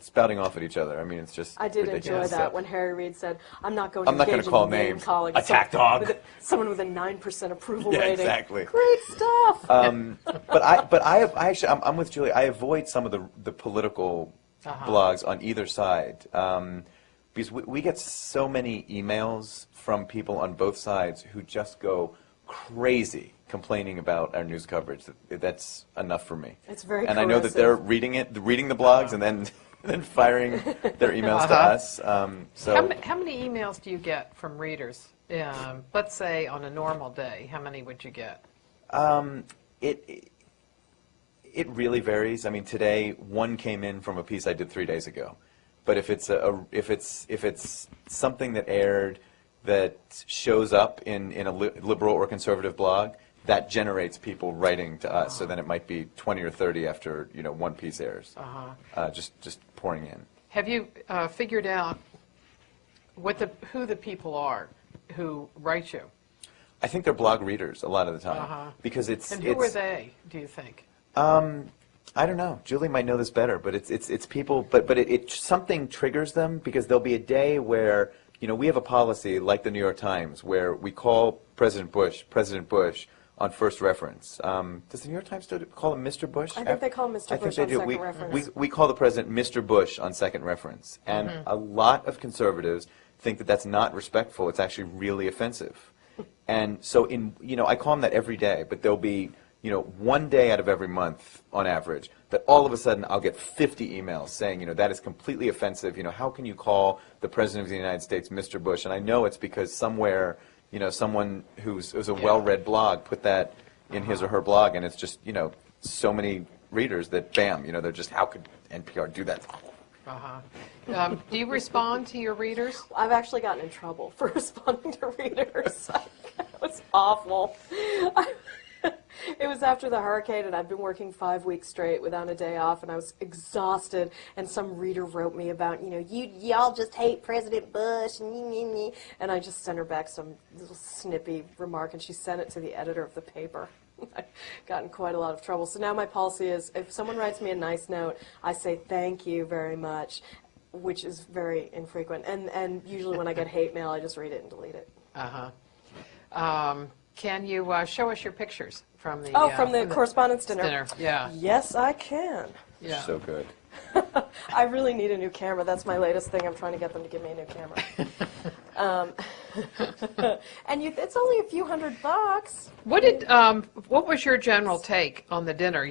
spouting off at each other. I mean, it's just I did ridiculous. enjoy that when Harry Reid said, I'm not going to call names. Calling Attack dog. Someone with a 9% approval Yeah, rating. exactly. Great stuff. But I actually, I'm with Julie. I avoid some of the political blogs on either side, because we get so many emails from people on both sides who just go crazy complaining about our news coverage. That's enough for me. It's very And I know that they're reading the blogs and then firing their emails to us. So How many emails do you get from readers? Let's say on a normal day, how many would you get? It really varies. I mean, today one came in from a piece I did 3 days ago. But if it's something that aired that shows up in a liberal or conservative blog, that generates people writing to us. So then it might be 20 or 30 after one piece airs. Just pouring in. Have you figured out who the people are who write you? I think they're blog readers a lot of the time because it's. And who are they? Do you think? I don't know. Julie might know this better, but it's people. But it something triggers them because there'll be a day where we have a policy like the New York Times where we call President Bush on first reference. Does the New York Times still call him Mr. Bush? I think they call him Mr. Bush on second reference. We call the president Mr. Bush on second reference, and a lot of conservatives think that that's not respectful. It's actually really offensive. And so I call him that every day, but there'll be one day out of every month on average, that all of a sudden I'll get 50 emails saying, that is completely offensive. How can you call the President of the United States Mr. Bush? And I know it's because somewhere, someone who's a well-read blog put that in his or her blog, and it's just, so many readers that, bam, they're just, how could NPR do that? Do you respond to your readers? I've actually gotten in trouble for responding to readers. It was awful. It was after the hurricane, and I'd been working 5 weeks straight without a day off, and I was exhausted. And some reader wrote me about, y'all just hate President Bush, and I just sent her back some little snippy remark, and she sent it to the editor of the paper. I got in quite a lot of trouble. So now my policy is, if someone writes me a nice note, I say thank you very much, which is very infrequent. And usually when I get hate mail, I just read it and delete it. Can you show us your pictures from the from the correspondence dinner? Yeah. Yes, I can. Yeah. So good. I really need a new camera. That's my latest thing. I'm trying to get them to give me a new camera. And it's only a few $100. What was your general take on the dinner?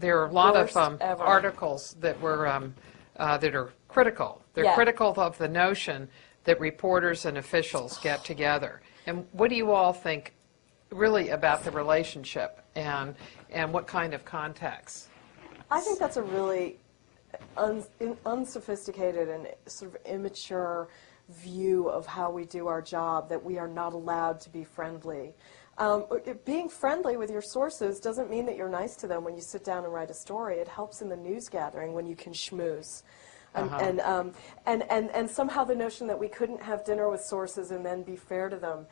There are a lot Worst of ever. articles that were that are critical. They're Yeah. critical of the notion that reporters and officials get together. And what do you all think, really, about the relationship and what kind of context? I think that's a really unsophisticated and sort of immature view of how we do our job, that we are not allowed to be friendly. Being friendly with your sources doesn't mean that you're nice to them when you sit down and write a story. It helps in the news gathering when you can schmooze. And somehow the notion that we couldn't have dinner with sources and then be fair to them,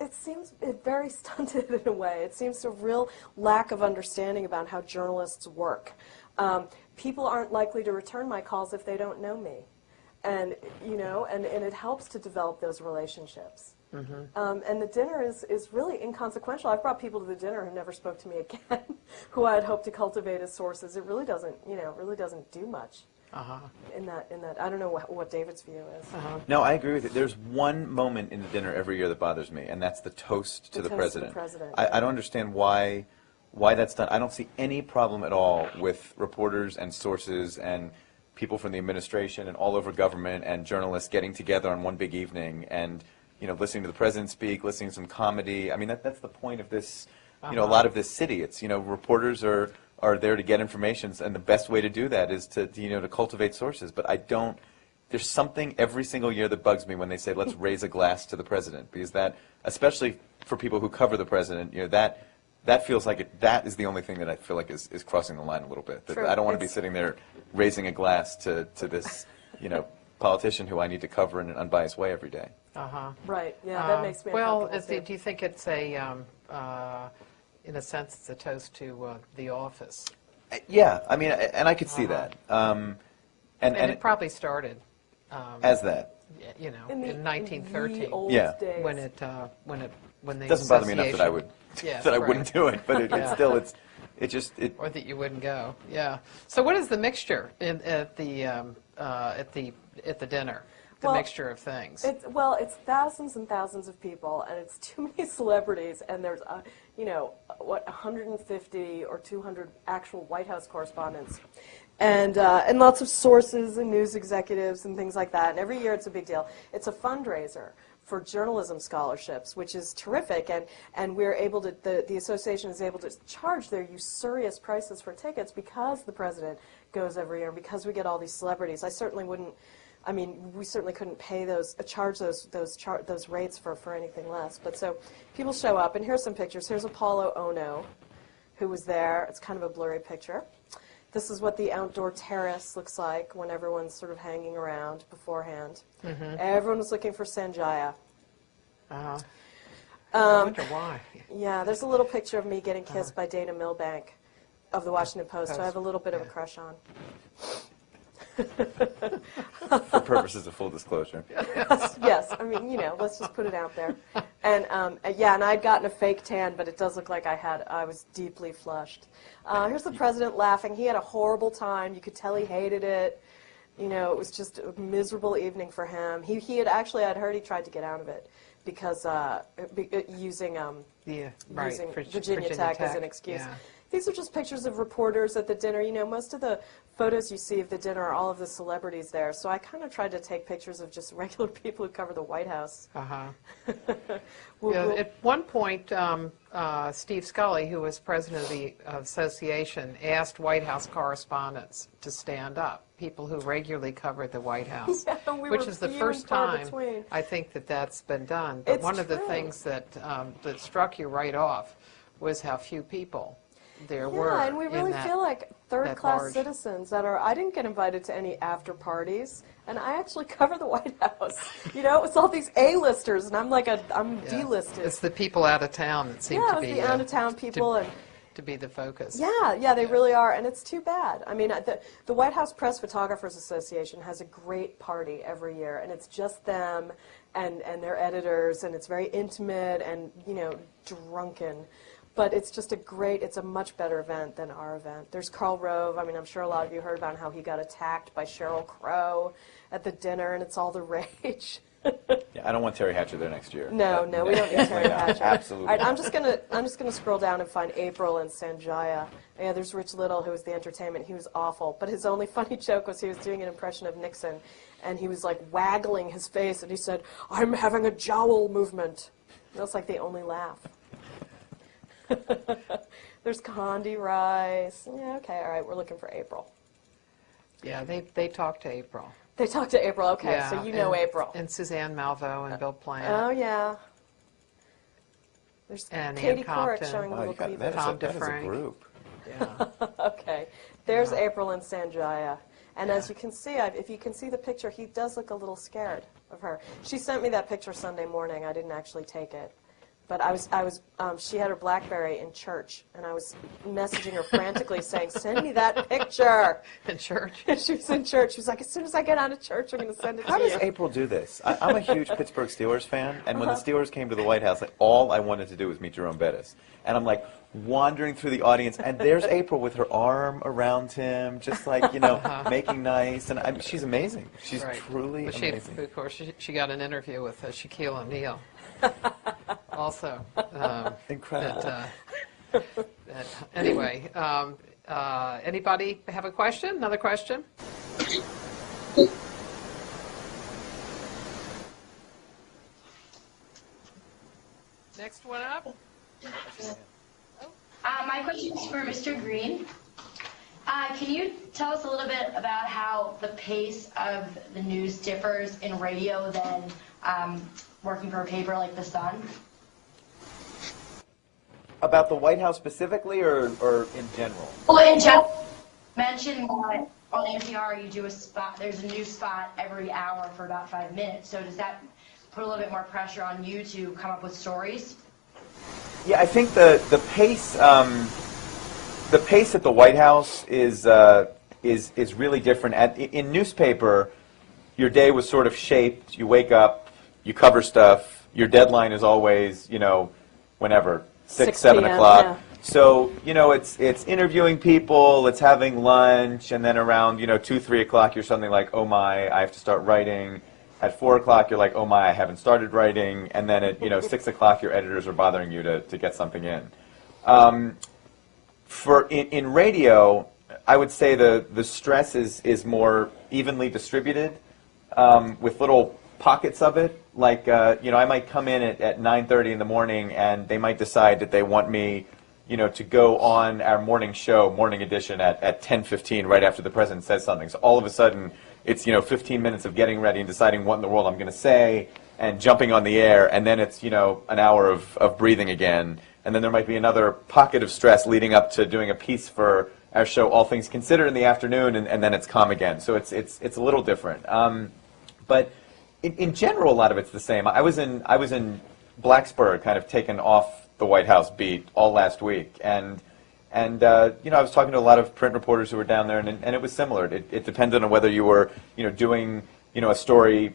it seems very stunted in a way. It seems a real lack of understanding about how journalists work. People aren't likely to return my calls if they don't know me. And, and it helps to develop those relationships. And the dinner is really inconsequential. I've brought people to the dinner who never spoke to me again, who I had hoped to cultivate as sources. It really doesn't, really doesn't do much. In that, I don't know what David's view is. No, I agree with you. There's one moment in the dinner every year that bothers me, and that's the toast to the president. I don't understand why that's done. I don't see any problem at all with reporters and sources and people from the administration and all over government and journalists getting together on one big evening and listening to the president speak, listening to some comedy. I mean, that's the point of this. A lot of this city. It's reporters are there to get information, and the best way to do that is to cultivate sources. But there's something every single year that bugs me when they say, let's raise a glass to the president, because that, especially for people who cover the president, that feels like that is the only thing that I feel like is crossing the line a little bit. That I don't want to be sitting there raising a glass to this, politician who I need to cover in an unbiased way every day. Right, yeah, that makes me Well, uncomfortable, do you think it's in a sense, it's a toast to the office? Yeah, I mean, and I could see that. And it probably started as that. in 1913. the old Yeah. days. when the It doesn't bother me enough that I would Yes, that I right. wouldn't do it, but it's still or that you wouldn't go. Yeah. So what is the mixture at the dinner? The Well, mixture of things. It's thousands and thousands of people, and it's too many celebrities, and there's, 150 or 200 actual White House correspondents, and lots of sources and news executives and things like that. And every year it's a big deal. It's a fundraiser for journalism scholarships, which is terrific, and we're able to, the association is able to charge their usurious prices for tickets because the president goes every year, because we get all these celebrities. We certainly couldn't pay charge those rates for anything less. But so people show up, and here's some pictures. Here's Apollo Ono, who was there. It's kind of a blurry picture. This is what the outdoor terrace looks like when everyone's sort of hanging around beforehand. Everyone was looking for Sanjaya. I wonder why. Yeah, there's a little picture of me getting kissed by Dana Milbank of the Washington Post, who I have a little bit of a crush on. For purposes of full disclosure. Yes, let's just put it out there. And and I'd gotten a fake tan, but it does look like I was deeply flushed. Here's the president laughing. He had a horrible time. You could tell he hated it. It was just a miserable evening for him. He had actually, I'd heard he tried to get out of it because using Yeah, right. using for Virginia Tech as an excuse. Yeah. These are just pictures of reporters at the dinner. You know, most of the photos you see of the dinner are all of the celebrities there. So I kind of tried to take pictures of just regular people who cover the White House. At one point, Steve Scully, who was president of the association, asked White House correspondents to stand up, people who regularly covered the White House, Yeah, we which were is the few first and far time between. I think that that's been done. But It's one of the true. things that struck you right off was how few people there were. Yeah, and we really feel like third-class large- citizens that are. I didn't get invited to any after parties, and I actually cover the White House. You know, it's all these A-listers, and I'm like I'm Yeah. D-listed. It's the people out of town that seem Yeah, to it's be the out-of-town people, and to be the focus. yeah, they really are, and it's too bad. I mean, the White House Press Photographers Association has a great party every year, and it's just them and their editors, and it's very intimate and, you know, drunken. But it's just it's a much better event than our event. There's Karl Rove. I mean, I'm sure a lot of you heard about how he got attacked by Sheryl Crow at the dinner, and it's all the rage. Yeah, I don't want Terry Hatcher there next year. No, we don't need Terry No, Hatcher. absolutely All right, I'm not. just gonna scroll down and find April and Sanjaya. Yeah, there's Rich Little, who was the entertainment. He was awful, but his only funny joke was he was doing an impression of Nixon, and he was like waggling his face, and he said, "I'm having a jowl movement." That's like the only laugh. There's Condi Rice. Yeah, okay, all right, we're looking for April. Yeah, they talked to April. They talked to April, okay, Yeah, so you know April. And Suzanne Malveaux and Bill Plant. Oh, yeah. There's And Katie Ann Couric Compton. showing a Wow, little that cleavage. Tom that is a DeFrank. group. Yeah. Okay, there's April and Sanjaya. And as you can see, if you can see the picture, he does look a little scared of her. She sent me that picture Sunday morning. I didn't actually take it. But she had her BlackBerry in church, and I was messaging her frantically saying, "Send me that picture." In church. And she was in church. She was like, "As soon as I get out of church, I'm going to send it How to does you." April do this? I'm a huge Pittsburgh Steelers fan, and when the Steelers came to the White House, like, all I wanted to do was meet Jerome Bettis. And I'm like wandering through the audience, and there's April with her arm around him, just like, you know, making nice. And she's amazing. She's Right. truly Well, amazing. of course, she got an interview with Shaquille O'Neal. Also. Incredible. Anyway, anybody have a question? Another question? Next one up. My question is for Mr. Greene. Can you tell us a little bit about how the pace of the news differs in radio than working for a paper like The Sun? About the White House specifically, or in general? Well, in general, you mentioned that on NPR you do a spot, there's a new spot every hour for about 5 minutes. So does that put a little bit more pressure on you to come up with stories? Yeah, I think the pace at the White House is really different. In newspaper, your day was sort of shaped. You wake up, you cover stuff. Your deadline is always, you know, whenever 6, 7 p.m., o'clock. yeah. So, you know, it's interviewing people, it's having lunch, and then around, you know, 2, 3 o'clock, you're suddenly like, oh my, I have to start writing. At 4 o'clock, you're like, oh my, I haven't started writing. And then at, you know, 6 o'clock, your editors are bothering you to get something in. In radio, I would say the stress is more evenly distributed, with little pockets of it. Like, you know, I might come in at 9:30 in the morning, and they might decide that they want me, you know, to go on our morning show, morning edition, at 10:15, right after the president says something. So all of a sudden, it's, you know, 15 minutes of getting ready and deciding what in the world I'm going to say and jumping on the air, and then it's, you know, an hour of breathing again. And then there might be another pocket of stress leading up to doing a piece for our show, All Things Considered, in the afternoon, and then it's calm again. So it's a little different. But in general, a lot of it's the same. I was in Blacksburg, kind of taken off the White House beat all last week, and you know, I was talking to a lot of print reporters who were down there, and it was similar. It depended on whether you were, you know, doing, you know, a story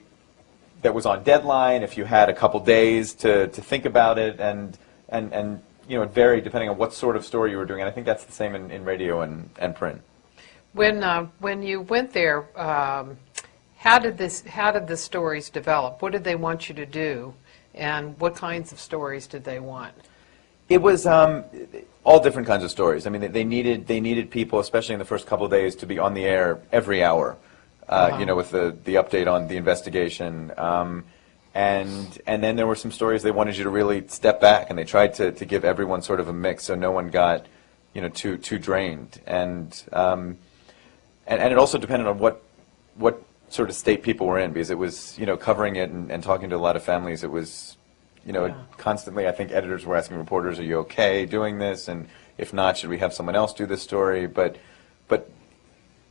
that was on deadline, if you had a couple days to think about it, and you know, it varied depending on what sort of story you were doing. And I think that's the same in radio and print. When you went there, how did the stories develop? What did they want you to do, and what kinds of stories did they want? It was all different kinds of stories. I mean, they needed people, especially in the first couple of days, to be on the air every hour, you know, with the update on the investigation. And then there were some stories they wanted you to really step back, and they tried to give everyone sort of a mix so no one got, you know, too drained. And it also depended on what sort of state people were in, because it was, you know, covering it and talking to a lot of families, it was, you know, constantly, I think editors were asking reporters, are you okay doing this? And if not, should we have someone else do this story? But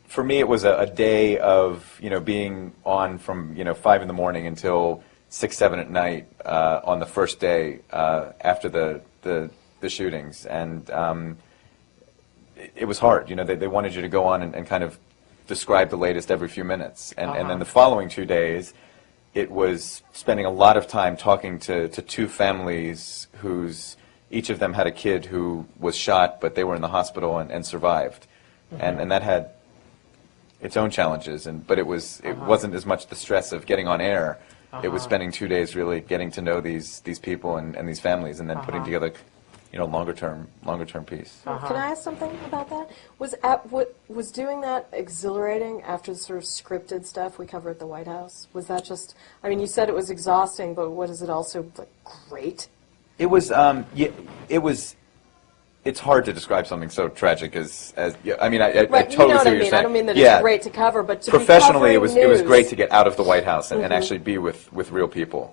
for me, it was a day of, you know, being on from, you know, 5 in the morning until 6, 7 at night on the first day after the shootings. And it was hard. You know, they wanted you to go on and kind of describe the latest every few minutes. And then the following 2 days, it was spending a lot of time talking to 2 families whose each of them had a kid who was shot, but they were in the hospital and survived. And that had its own challenges, but it wasn't as much the stress of getting on air. It was spending 2 days really getting to know these people and these families, and then putting together, you know, longer term piece. Can I ask something about that? Was doing that exhilarating after the sort of scripted stuff we covered at the White House? Was that just? I mean, you said it was exhausting, but is it also like great? It was. It was. It's hard to describe something so tragic as I mean, I Right, totally you know see what I what you're mean. saying. I don't mean that it's great to cover, but to professionally, be it was news. great to get out of the White House and actually be with real people.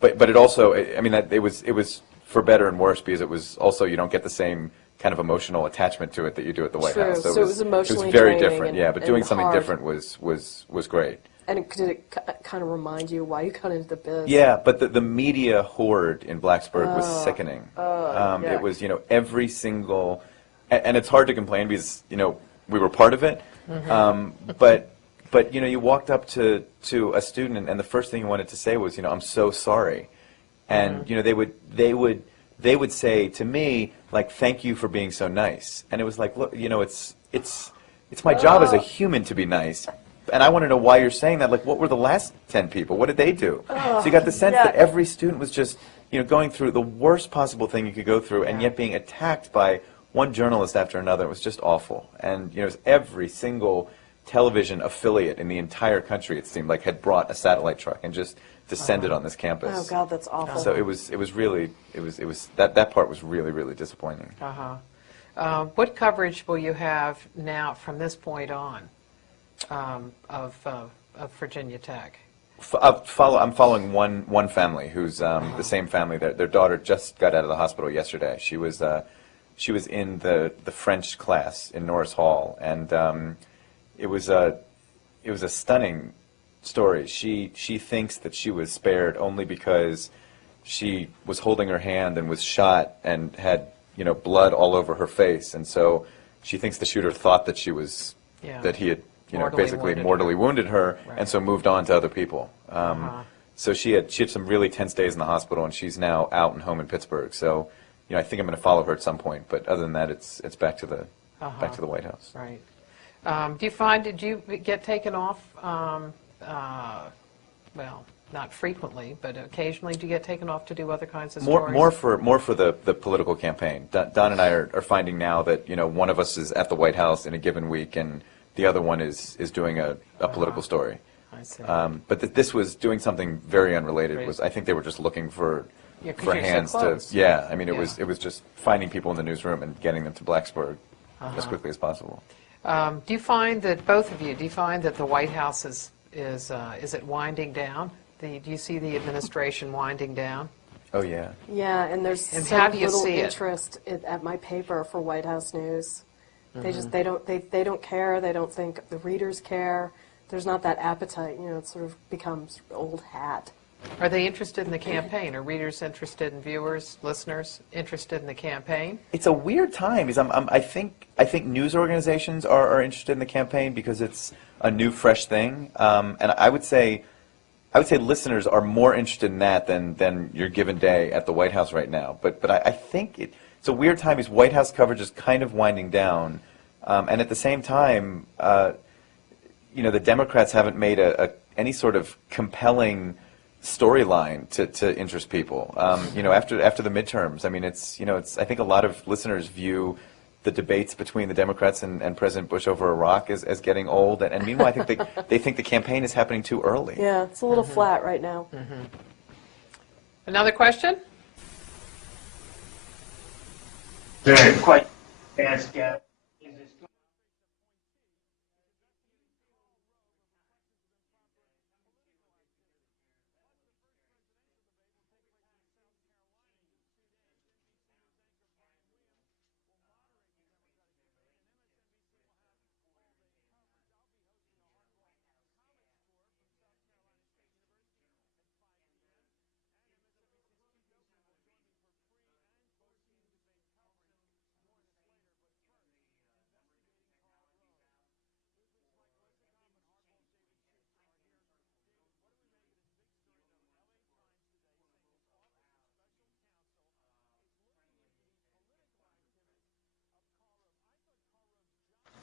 But it also, I mean, that it was for better and worse, because it was also, you don't get the same kind of emotional attachment to it that you do at the White House. So it was emotionally very draining different. and- Yeah, but doing and something hard. different was great. And did it kind of remind you why you got into the biz? Yeah, but the media horde in Blacksburg was sickening. It was, you know, every single, and it's hard to complain because, you know, we were part of it. But you know, you walked up to a student, and the first thing you wanted to say was, you know, I'm so sorry. And you know, they would say to me, like, thank you for being so nice. And it was like, look, you know, it's my job as a human to be nice. And I want to know why you're saying that. Like, what were the last 10 people? What did they do? So you got the sense that every student was just, you know, going through the worst possible thing you could go through, and yet being attacked by one journalist after another. It was just awful. And, you know, it was every single television affiliate in the entire country, it seemed like, had brought a satellite truck and just descended on this campus. Oh God, that's awful. So it was really that part was really, really disappointing. What coverage will you have now from this point on of Virginia Tech? I'm following one family who's the same family. Their daughter just got out of the hospital yesterday. She was in the French class in Norris Hall, and it was a stunning story. She thinks that she was spared only because she was holding her hand and was shot and had, you know, blood all over her face, and so she thinks the shooter thought that she was that he had, you know, basically mortally wounded her, and so moved on to other people. So she had some really tense days in the hospital, and she's now out and home in Pittsburgh. So, you know, I think I'm going to follow her at some point. But other than that, it's back to the White House. Right. Did you get taken off? Well, not frequently, but occasionally. Do you get taken off to do other kinds of stories? More for the political campaign. Don and I are finding now that, you know, one of us is at the White House in a given week, and the other one is doing a political story. I see. But this was doing something very unrelated. I think they were just looking for hands to. Yeah, I mean, it was just finding people in the newsroom and getting them to Blacksburg as quickly as possible. Do you find that both of you? Do you find that the White House is it winding down? Do you see the administration winding down? Oh yeah. Yeah, and there's so how do you little see it? interest at my paper for White House news. They don't care. They don't think the readers care. There's not that appetite. You know, it sort of becomes old hat. Are they interested in the campaign? Are readers interested in viewers, listeners interested in the campaign? It's a weird time. Because I think news organizations are interested in the campaign because it's a new, fresh thing. And I would say listeners are more interested in that than your given day at the White House right now. But I think it's a weird time because White House coverage is kind of winding down, and at the same time, you know, the Democrats haven't made any sort of compelling storyline to interest people. After the midterms, I mean, I think a lot of listeners view the debates between the Democrats and President Bush over Iraq as getting old, and meanwhile, I think they think the campaign is happening too early. Yeah, it's a little flat right now. Another question? Very quite ask.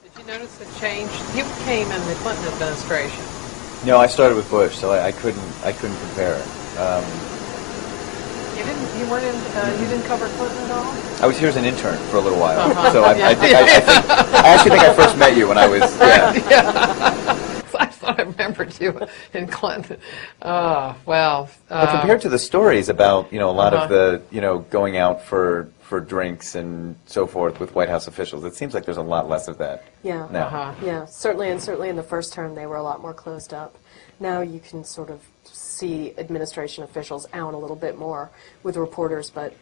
Did you notice a change? You came in the Clinton administration. No, I started with Bush, so I couldn't compare. You weren't in. You didn't cover Clinton at all. I was here as an intern for a little while, so I actually think I first met you when I was. Yeah. I thought I remembered you in Clinton. Well. But compared to the stories about a lot of the going out for drinks and so forth with White House officials, it seems like there's a lot less of that. Yeah. Now. Yeah, certainly in the first term they were a lot more closed up. Now you can sort of see administration officials out a little bit more with reporters, but.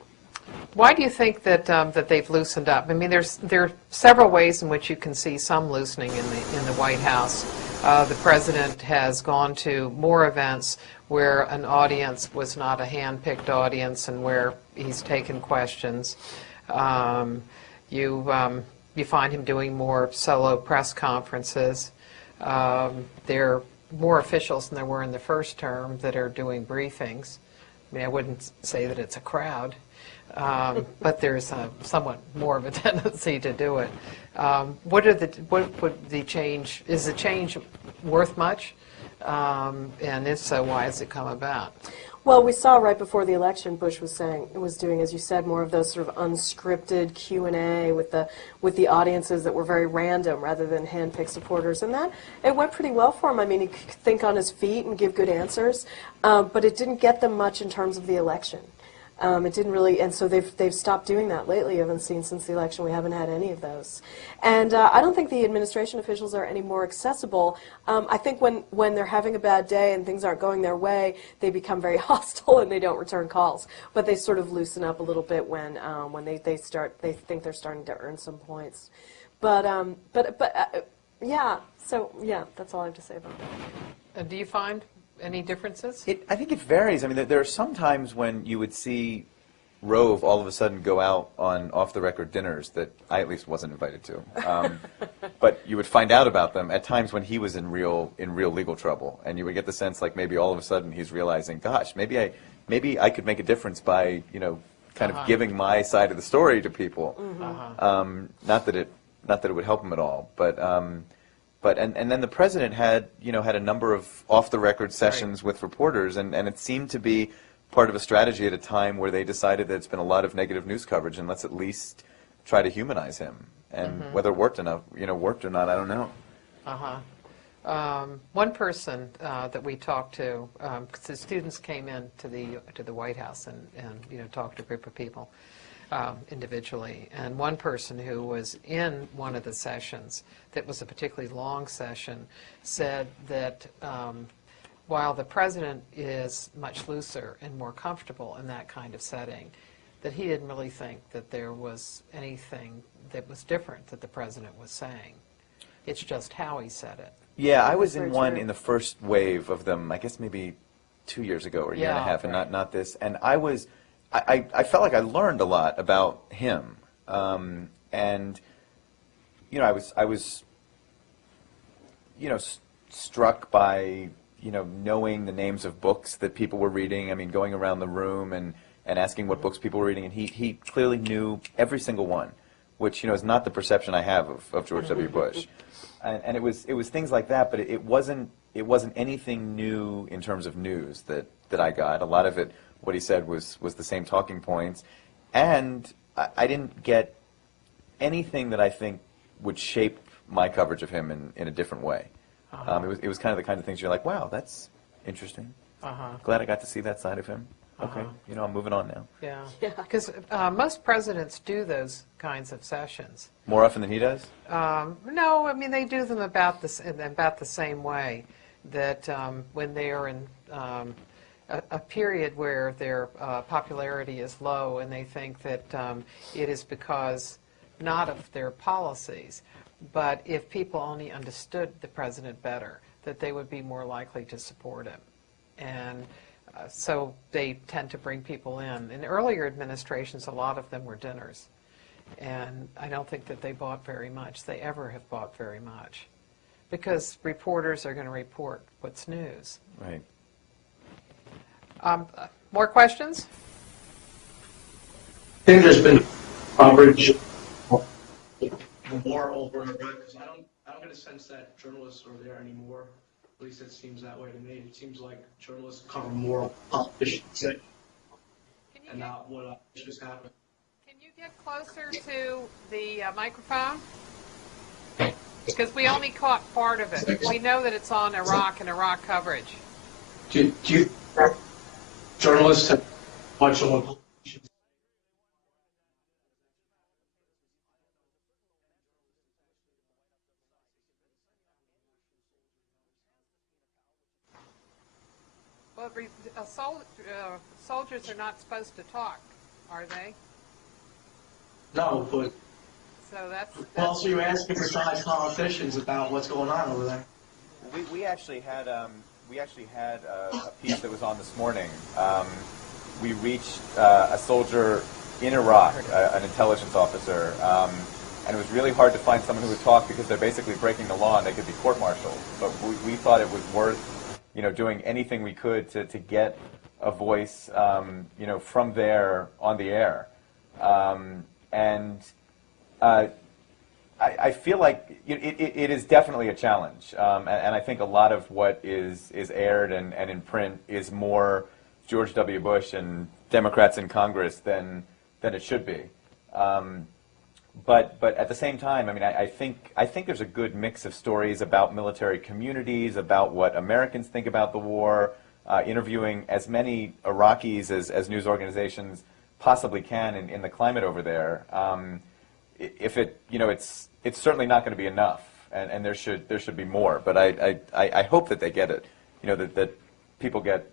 Why do you think that that they've loosened up? I mean, there are several ways in which you can see some loosening in the White House. The president has gone to more events where an audience was not a hand-picked audience and where he's taken questions. You find him doing more solo press conferences. There are more officials than there were in the first term that are doing briefings. I mean, I wouldn't say that it's a crowd, but there's somewhat more of a tendency to do it. What would the change? Is the change worth much? And if so, why has it come about? Well, we saw right before the election, Bush was doing, as you said, more of those sort of unscripted Q&A with the audiences that were very random rather than hand-picked supporters, and that it went pretty well for him. I mean, he could think on his feet and give good answers, but it didn't get them much in terms of the election. It didn't really, and so they've stopped doing that lately. I haven't seen since the election. We haven't had any of those, and I don't think the administration officials are any more accessible. I think when they're having a bad day and things aren't going their way, they become very hostile and they don't return calls. But they sort of loosen up a little bit when they think they're starting to earn some points. But yeah. So yeah, that's all I have to say about that. Do you find any differences? I think it varies. I mean, there are some times when you would see Rove all of a sudden go out on off-the-record dinners that I at least wasn't invited to. But you would find out about them at times when he was in real legal trouble, and you would get the sense like maybe all of a sudden he's realizing, gosh, maybe I could make a difference by kind of giving my side of the story to people. Not that it would help him at all, but then the president had a number of off-the-record sessions with reporters, and it seemed to be part of a strategy at a time where they decided that it's been a lot of negative news coverage, and let's at least try to humanize him. And whether it worked or not, I don't know. One person that we talked to, because the students came in to the White House and talked to a group of people individually, and one person who was in one of the sessions that was a particularly long session said that while the president is much looser and more comfortable in that kind of setting, that he didn't really think that there was anything that was different that the president was saying. It's just how he said it. Yeah, I was in one in the first wave of them, I guess maybe 2 years ago or a year and a half, and not this. And I felt like I learned a lot about him, and I was struck by knowing the names of books that people were reading. I mean, going around the room and asking what books people were reading, and he clearly knew every single one. which is not the perception I have of George W. Bush. And it was things like that, but it wasn't anything new in terms of news that I got. A lot of it, what he said was the same talking points, and I didn't get anything that I think would shape my coverage of him in a different way. It was kind of the kind of things you're like, wow, that's interesting. Glad I got to see that side of him. Okay, I'm moving on now. Yeah, because most presidents do those kinds of sessions. More often than he does? No, I mean, they do them about the same way, that when they are in a period where their popularity is low and they think that it is because not of their policies, but if people only understood the president better, that they would be more likely to support him. And so they tend to bring people in. In earlier administrations, a lot of them were dinners. And I don't think that they bought very much. They ever have bought very much. Because reporters are going to report what's news. Right. More questions? I think there's been coverage more over in Iraq, because I don't get a sense that journalists are there anymore. At least it seems that way to me. It seems like journalists cover more politicians and not what just happened. Can you get closer to the microphone? Because we only caught part of it. We know that it's on Iraq and Iraq coverage. Do you think journalists have much on politicians? Well, soldiers are not supposed to talk, are they? No, but So that's also you're asking besides politicians about what's going on over there. We actually had a piece that was on this morning. We reached a soldier in Iraq, an intelligence officer, and it was really hard to find someone who would talk because they're basically breaking the law and they could be court-martialed. But we thought it was worth doing anything we could to get a voice from there on the air. I feel like it is definitely a challenge, and I think a lot of what is aired and in print is more George W. Bush and Democrats in Congress than it should be. But at the same time, I mean, I think there's a good mix of stories about military communities, about what Americans think about the war, interviewing as many Iraqis as news organizations possibly can in the climate over there. If it's certainly not going to be enough, and there should be more. But I hope that they get it. That people get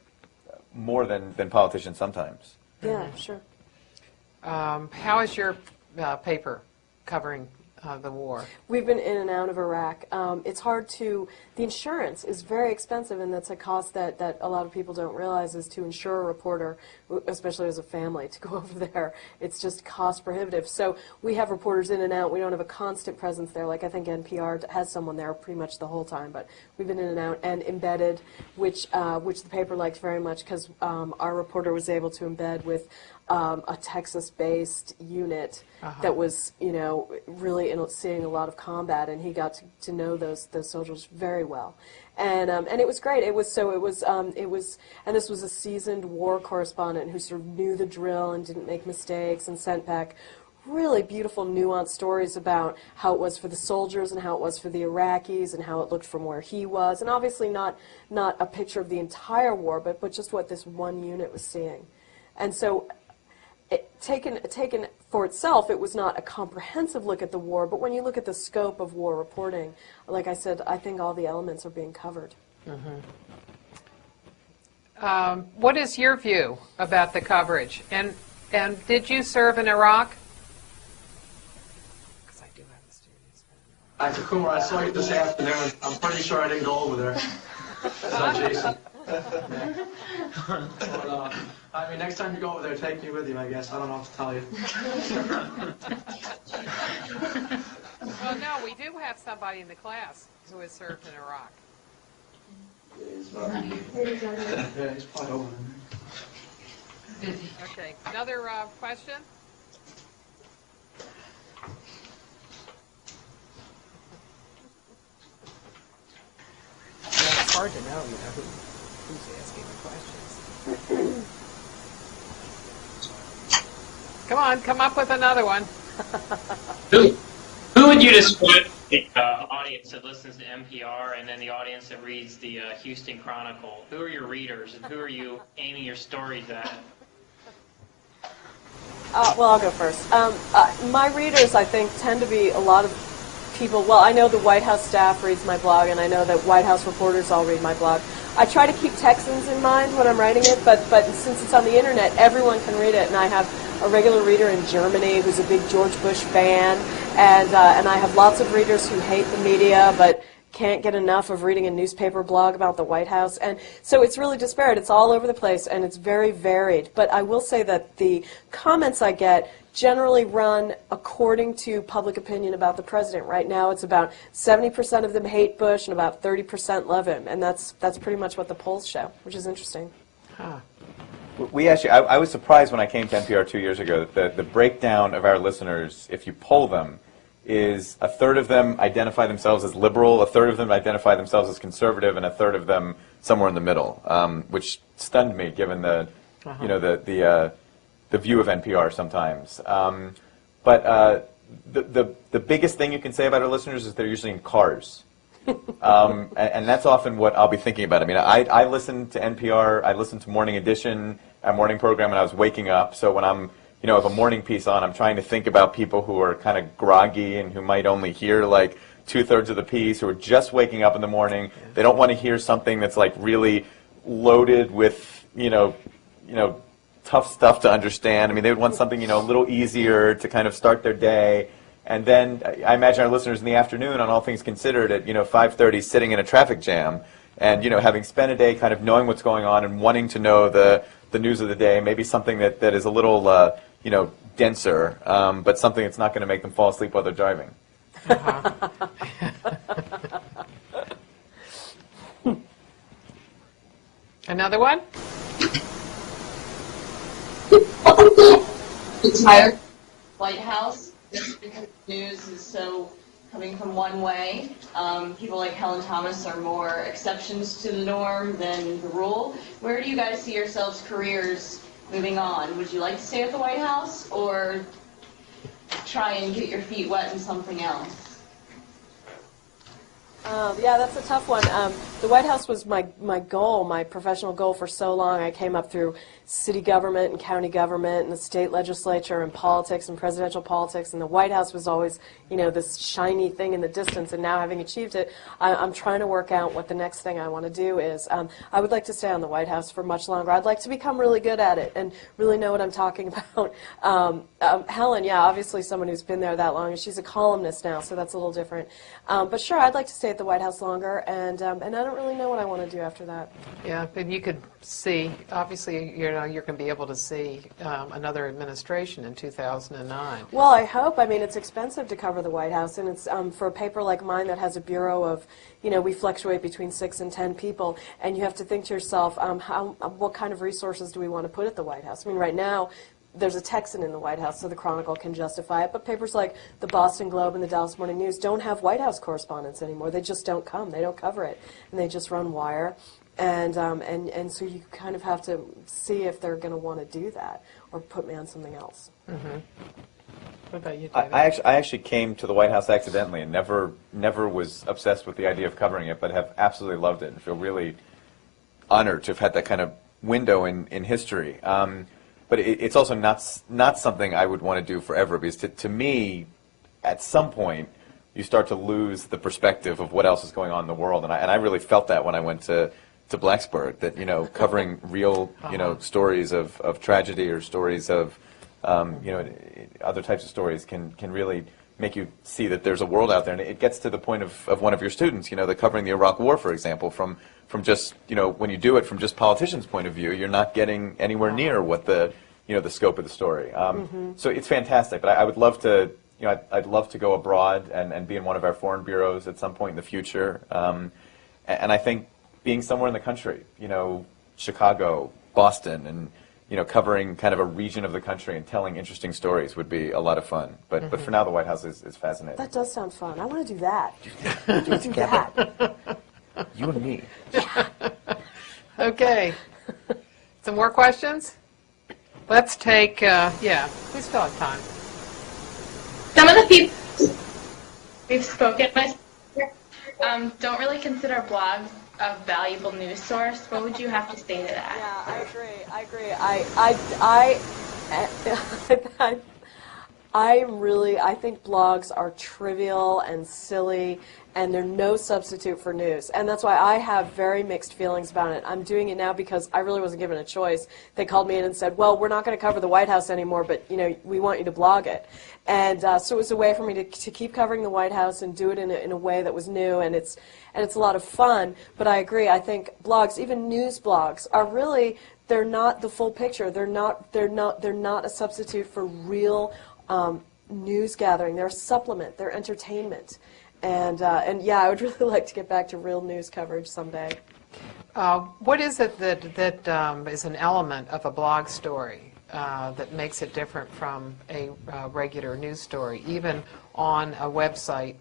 more than politicians sometimes. Yeah, sure. how is your paper covering the war? We've been in and out of Iraq. It's hard to, the insurance is very expensive, and that's a cost that a lot of people don't realize is to insure a reporter, especially as a family, to go over there. It's just cost prohibitive. So we have reporters in and out. We don't have a constant presence there. Like I think NPR has someone there pretty much the whole time, but we've been in and out. And embedded, which the paper liked very much because our reporter was able to embed with a Texas-based unit that was, really seeing a lot of combat, and he got to know those soldiers very well, and it was great. And this was a seasoned war correspondent who sort of knew the drill and didn't make mistakes, and sent back really beautiful, nuanced stories about how it was for the soldiers and how it was for the Iraqis and how it looked from where he was, and obviously not a picture of the entire war, but just what this one unit was seeing, and so. Taken for itself, it was not a comprehensive look at the war, but when you look at the scope of war reporting, like I said, I think all the elements are being covered. Mm-hmm. What is your view about the coverage? And did you serve in Iraq? Because I do have a student. Dr. Kumar, I saw you this afternoon. I'm pretty sure I didn't go over there. Is that Jason? But, next time you go over there, take me with you, I guess. I don't know what to tell you. Well, no, we do have somebody in the class who has served in Iraq. Yeah, he's probably over there. Okay, another question? hard to know, who's asking the questions. Come on, come up with another one. Who would you describe the audience that listens to NPR and then the audience that reads the Houston Chronicle? Who are your readers, and who are you aiming your stories at? Well, I'll go first. My readers, I think, tend to be a lot of people. Well, I know the White House staff reads my blog, and I know that White House reporters all read my blog. I try to keep Texans in mind when I'm writing it, but since it's on the internet, everyone can read it, and I have a regular reader in Germany who's a big George Bush fan, and I have lots of readers who hate the media but can't get enough of reading a newspaper blog about the White House. And so it's really disparate. It's all over the place, and it's very varied. But I will say that the comments I get generally run according to public opinion about the president. Right now it's about 70% of them hate Bush and about 30% love him. And that's pretty much what the polls show, which is interesting. Huh. We actually, I was surprised when I came to NPR 2 years ago that the breakdown of our listeners, if you poll them, is a third of them identify themselves as liberal, a third of them identify themselves as conservative, and a third of them somewhere in the middle, which stunned me given the, the view of NPR sometimes. But the biggest thing you can say about our listeners is they're usually in cars. And that's often what I'll be thinking about. I mean, I listen to NPR, I listen to Morning Edition, our morning program, when I was waking up. So when I'm, have a morning piece on, I'm trying to think about people who are kind of groggy and who might only hear like 2/3 of the piece, who are just waking up in the morning. They don't want to hear something that's like really loaded with, tough stuff to understand. I mean, they would want something, a little easier to kind of start their day. And then I imagine our listeners in the afternoon, on All Things Considered, at 5:30, sitting in a traffic jam, and having spent a day kind of knowing what's going on and wanting to know the news of the day, maybe something that is a little denser, but something that's not going to make them fall asleep while they're driving. Another one? Entire White House, because news is so coming from one way. People like Helen Thomas are more exceptions to the norm than the rule. Where do you guys see yourselves careers moving on? Would you like to stay at the White House or try and get your feet wet in something else? Yeah, that's a tough one. The White House was my goal, my professional goal for so long. I came up through city government and county government and the state legislature and politics and presidential politics, and the White House was always, this shiny thing in the distance. And now, having achieved it, I'm trying to work out what the next thing I want to do is. I would like to stay on the White House for much longer. I'd like to become really good at it and really know what I'm talking about. Helen, yeah, obviously someone who's been there that long, and she's a columnist now, so that's a little different. But sure, I'd like to stay at the White House longer, and I don't really know what I want to do after that. Yeah, and you could see, obviously, you're going to be able to see another administration in 2009. Well, I hope. I mean, it's expensive to cover the White House, and it's for a paper like mine that has a bureau of, we fluctuate between 6 and 10 people, and you have to think to yourself, what kind of resources do we want to put at the White House? I mean, right now, there's a Texan in the White House, so the Chronicle can justify it. But papers like the Boston Globe and the Dallas Morning News don't have White House correspondents anymore. They just don't come. They don't cover it, and they just run wire. And so you kind of have to see if they're going to want to do that or put me on something else. Mm-hmm. What about you, David? I actually came to the White House accidentally and never was obsessed with the idea of covering it, but have absolutely loved it and feel really honored to have had that kind of window in history. But it's also not something I would want to do forever, because to me, at some point, you start to lose the perspective of what else is going on in the world. And I really felt that when I went to Blacksburg, that, covering real, stories of tragedy or stories of, other types of stories can really make you see that there's a world out there. And it gets to the point of one of your students, that covering the Iraq War, for example, from just, when you do it from just politicians' point of view, you're not getting anywhere near what the scope of the story. So it's fantastic. But I would love to, I'd love to go abroad and be in one of our foreign bureaus at some point in the future. And I think being somewhere in the country, Chicago, Boston, and covering kind of a region of the country and telling interesting stories would be a lot of fun. But for now, the White House is fascinating. That does sound fun. I want to do that. Do that. You and me. Okay. Some more questions? Let's take, we still have time. Some of the people we've spoken with don't really consider blogs a valuable news source. What would you have to say to that? Yeah, I agree. I think blogs are trivial and silly, and they're no substitute for news. And that's why I have very mixed feelings about it. I'm doing it now because I really wasn't given a choice. They called me in and said, well, we're not going to cover the White House anymore, but we want you to blog it. And so it was a way for me to keep covering the White House and do it in a way that was new, and it's a lot of fun. But I agree. I think blogs, even news blogs, are really, they're not the full picture. They're not a substitute for real news gathering. They're a supplement. They're entertainment. And yeah, I would really like to get back to real news coverage someday. What is it that is an element of a blog story that makes it different from a regular news story, even on a website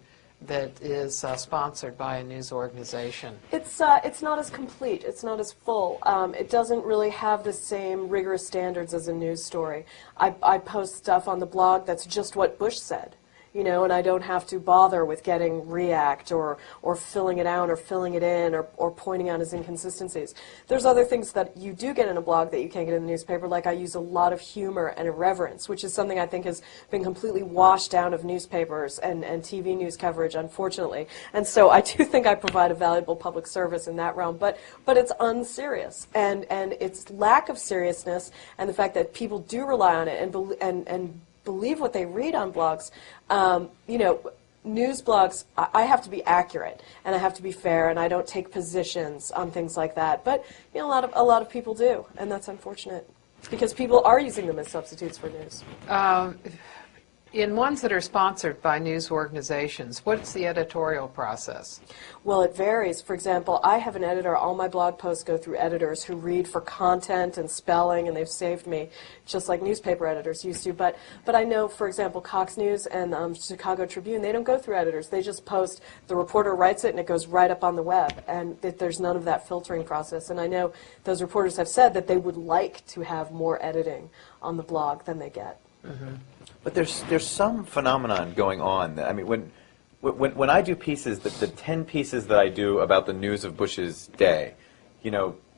that is sponsored by a news organization? It's not as complete. It's not as full. It doesn't really have the same rigorous standards as a news story. I post stuff on the blog that's just what Bush said, and I don't have to bother with getting react or filling it out or filling it in or pointing out his inconsistencies. There's other things that you do get in a blog that you can't get in the newspaper, like I use a lot of humor and irreverence, which is something I think has been completely washed out of newspapers and TV news coverage, unfortunately. And so I do think I provide a valuable public service in that realm, but it's unserious. And its lack of seriousness and the fact that people do rely on it and believe what they read on blogs, news blogs, I have to be accurate and I have to be fair, and I don't take positions on things like that. But a lot of people do, and that's unfortunate because people are using them as substitutes for news. In ones that are sponsored by news organizations, what's the editorial process? Well, it varies. For example, I have an editor. All my blog posts go through editors who read for content and spelling, and they've saved me, just like newspaper editors used to. But I know, for example, Cox News and Chicago Tribune, they don't go through editors. They just post, the reporter writes it, and it goes right up on the web, and there's none of that filtering process. And I know those reporters have said that they would like to have more editing on the blog than they get. Mm-hmm. But there's some phenomenon going on. I mean, when I do pieces, the 10 pieces that I do about the news of Bush's day,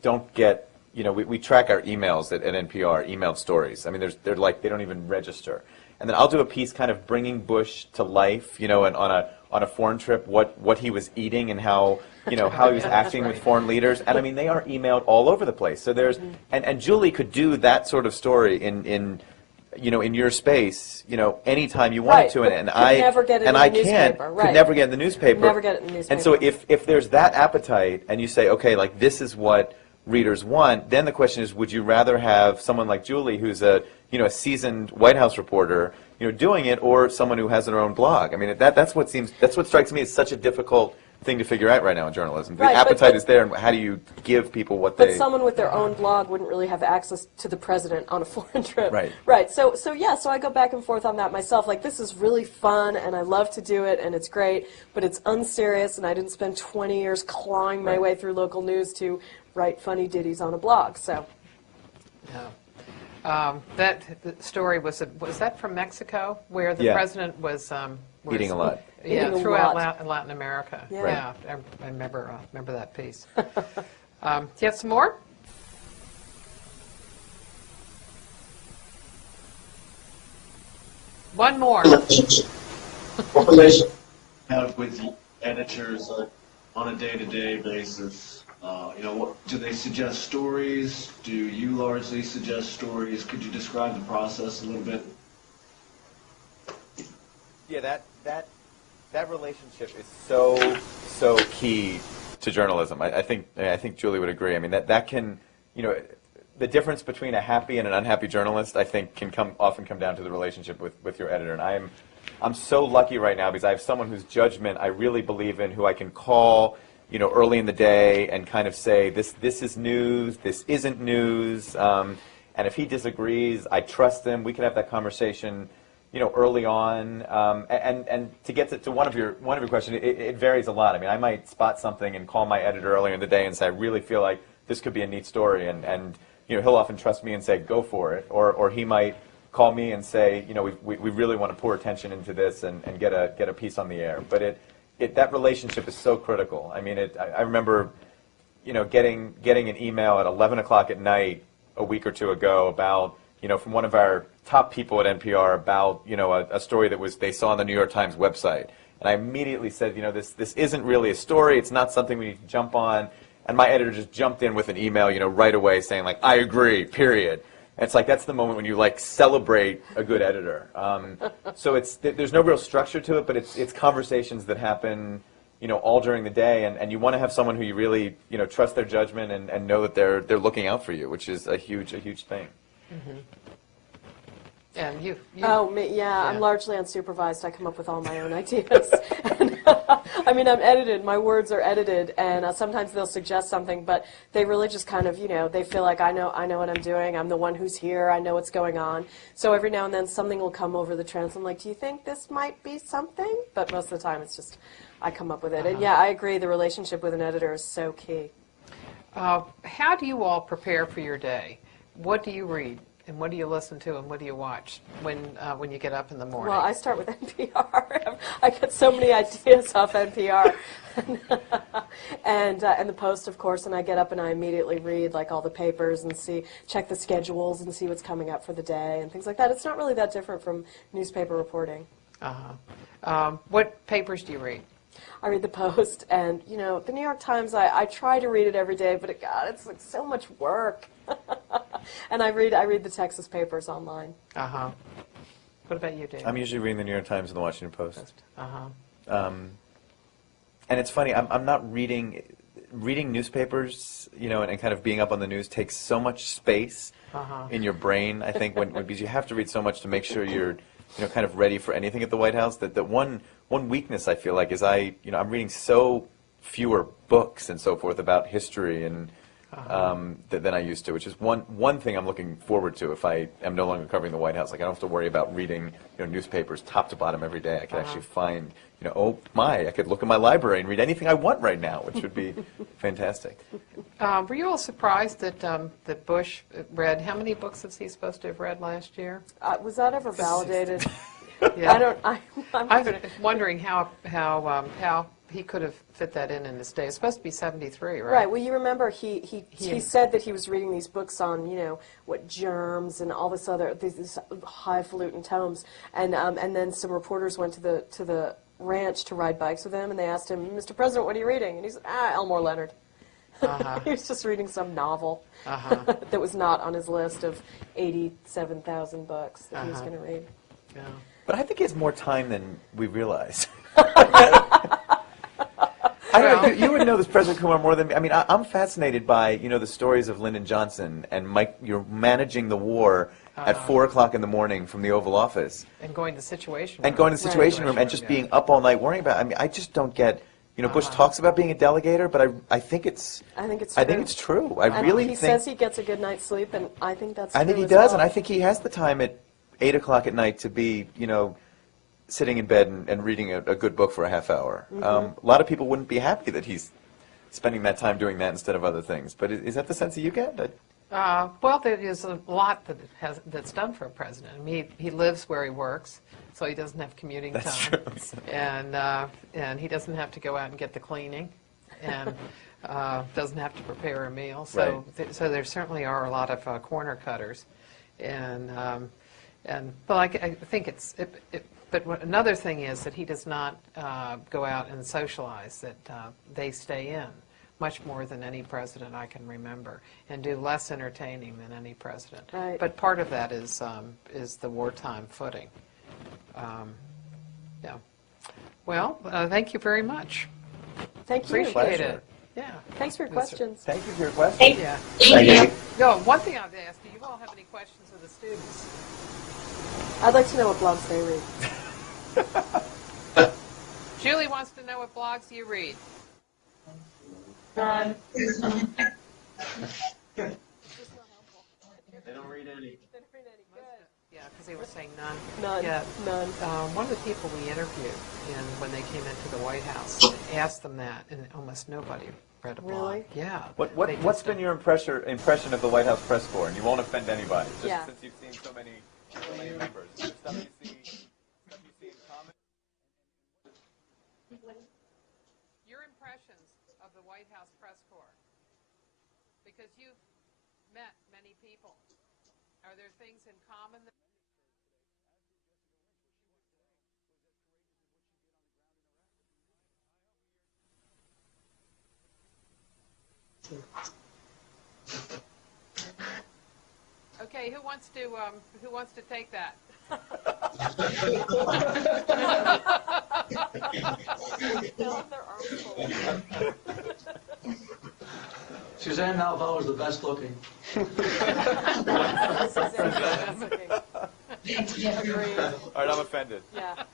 don't get, we track our emails at NPR, emailed stories. I mean, they're like, they don't even register. And then I'll do a piece kind of bringing Bush to life, and on a foreign trip, what he was eating and how, how he was acting with foreign leaders. And I mean, they are emailed all over the place. So there's, and Julie could do that sort of story in your space, anytime you wanted to, and I never get it in the newspaper. Could never get in the newspaper. Never get it in the newspaper. And so if there's that appetite, and you say, okay, like this is what readers want, then the question is, would you rather have someone like Julie, who's a seasoned White House reporter, doing it, or someone who has their own blog? I mean, that's what strikes me as such a difficult thing to figure out right now in journalism. The appetite is there, and how do you give people what they... But someone with their own blog wouldn't really have access to the president on a foreign trip. Right. Right. So I go back and forth on that myself. Like, this is really fun, and I love to do it, and it's great, but it's unserious, and I didn't spend 20 years clawing my way through local news to write funny ditties on a blog, so... No. That story was that from Mexico, where the president was eating a lot. Yeah, Eating a throughout lot. Latin America. Yeah. I remember that piece. Do you have some more? One more. What relation have with the editors on a day-to-day basis? Do they suggest stories? Do you largely suggest stories? Could you describe the process a little bit? Yeah, that relationship is so key to journalism. I think Julie would agree. I mean, that can, the difference between a happy and an unhappy journalist, I think, can often come down to the relationship with your editor. And I'm so lucky right now because I have someone whose judgment I really believe in, who I can call, early in the day and kind of say, this is news, this isn't news. And if he disagrees, I trust him. We can have that conversation, early on, and to get to one of your questions, it varies a lot. I mean, I might spot something and call my editor earlier in the day and say, I really feel like this could be a neat story, and he'll often trust me and say, go for it, or he might call me and say, we really want to pour attention into this and get a piece on the air. But that relationship is so critical. I mean, I remember, getting an email at 11 o'clock at night a week or two ago about, from one of our top people at NPR about, a story that they saw on the New York Times website. And I immediately said, this isn't really a story. It's not something we need to jump on. And my editor just jumped in with an email, right away saying, like, I agree, period. And it's like, that's the moment when you, like, celebrate a good editor. So there's no real structure to it, but it's conversations that happen, all during the day. And you want to have someone who you really, trust their judgment and know that they're looking out for you, which is a huge thing. Mm-hmm. And you. Oh, me, yeah, I'm largely unsupervised. I come up with all my own ideas. And, I mean, I'm edited. My words are edited, and sometimes they'll suggest something, but they really just kind of, they feel like I know what I'm doing. I'm the one who's here. I know what's going on. So every now and then something will come over the trends. I'm like, do you think this might be something? But most of the time it's just I come up with it. And yeah, I agree. The relationship with an editor is so key. How do you all prepare for your day? What do you read? And what do you listen to, and what do you watch when you get up in the morning? Well, I start with NPR. I get so many ideas off NPR, and the Post, of course. And I get up and I immediately read like all the papers and check the schedules and see what's coming up for the day and things like that. It's not really that different from newspaper reporting. What papers do you read? I read the Post, and the New York Times. I try to read it every day, but it's like so much work. And I read the Texas papers online. What about you, Dave? I'm usually reading the New York Times and the Washington Post. Uh-huh. And it's funny, I'm not reading newspapers, and kind of being up on the news takes so much space in your brain, I think, because you have to read so much to make sure you're, kind of ready for anything at the White House. That one weakness I feel like is I'm reading so fewer books and so forth about history and than I used to, which is one thing I'm looking forward to if I am no longer covering the White House. Like, I don't have to worry about reading newspapers top to bottom every day. I can actually find, I could look in my library and read anything I want right now, which would be fantastic. Mm-hmm. Were you all surprised that Bush read, how many books is he supposed to have read last year? Was that ever validated? Yeah. I'm wondering how he could have fit that in his day. It's supposed to be 73, right? Right. Well, you remember he said that he was reading these books on, what germs and all this other these highfalutin tomes, and then some reporters went to the ranch to ride bikes with him, and they asked him, Mr. President, what are you reading? And he said, Elmore Leonard. He was just reading some novel that was not on his list of 87,000 books that he was going to read. Yeah. But I think he has more time than we realize. You would know this, President Kumar, more than me. I mean, I'm fascinated by, the stories of Lyndon Johnson and Mike. You're managing the war at 4 o'clock in the morning from the Oval Office. And going to the Situation Room. And going to the Situation Room and just being up all night worrying about it. I mean, I just don't get, Bush talks about being a delegator, but I think it's true. I really think. He says he gets a good night's sleep, and I think that's true. I think he does, and I think he has the time at 8 o'clock at night to be, sitting in bed and reading a good book for a half hour. A lot of people wouldn't be happy that he's spending that time doing that instead of other things. But is that the sense that you get? Well, there is a lot that's done for a president. I mean, he lives where he works, so he doesn't have commuting time. That's true. And he doesn't have to go out and get the cleaning, and doesn't have to prepare a meal. So, Right. So there certainly are a lot of corner cutters, well, I think But another thing is that he does not go out and socialize, that they stay in much more than any president I can remember, and do less entertaining than any president. Right. But part of that is the wartime footing. Yeah. Well, thank you very much. Thank you. Appreciate it. Yeah. Thanks for your questions. Thank you for your questions. Yeah. Thank you. No, one thing I've asked, do you all have any questions of the students? I'd like to know what blogs they read. Julie wants to know what blogs you read. They don't read any. Yeah, because they were saying none. None. Yeah. None. One of the people we interviewed when they came into the White House asked them that, and almost nobody read a blog. Really? Yeah. What's been your impression of the White House press corps? And you won't offend anybody, just Yeah. since you've seen so many members. Is there stuff you see in common? Your impressions of the White House press corps, because you've met many people. Are there things in common? Okay, who wants to take that? Suzanne Malveaux is the best looking. Agreed. All right, I'm offended. Yeah.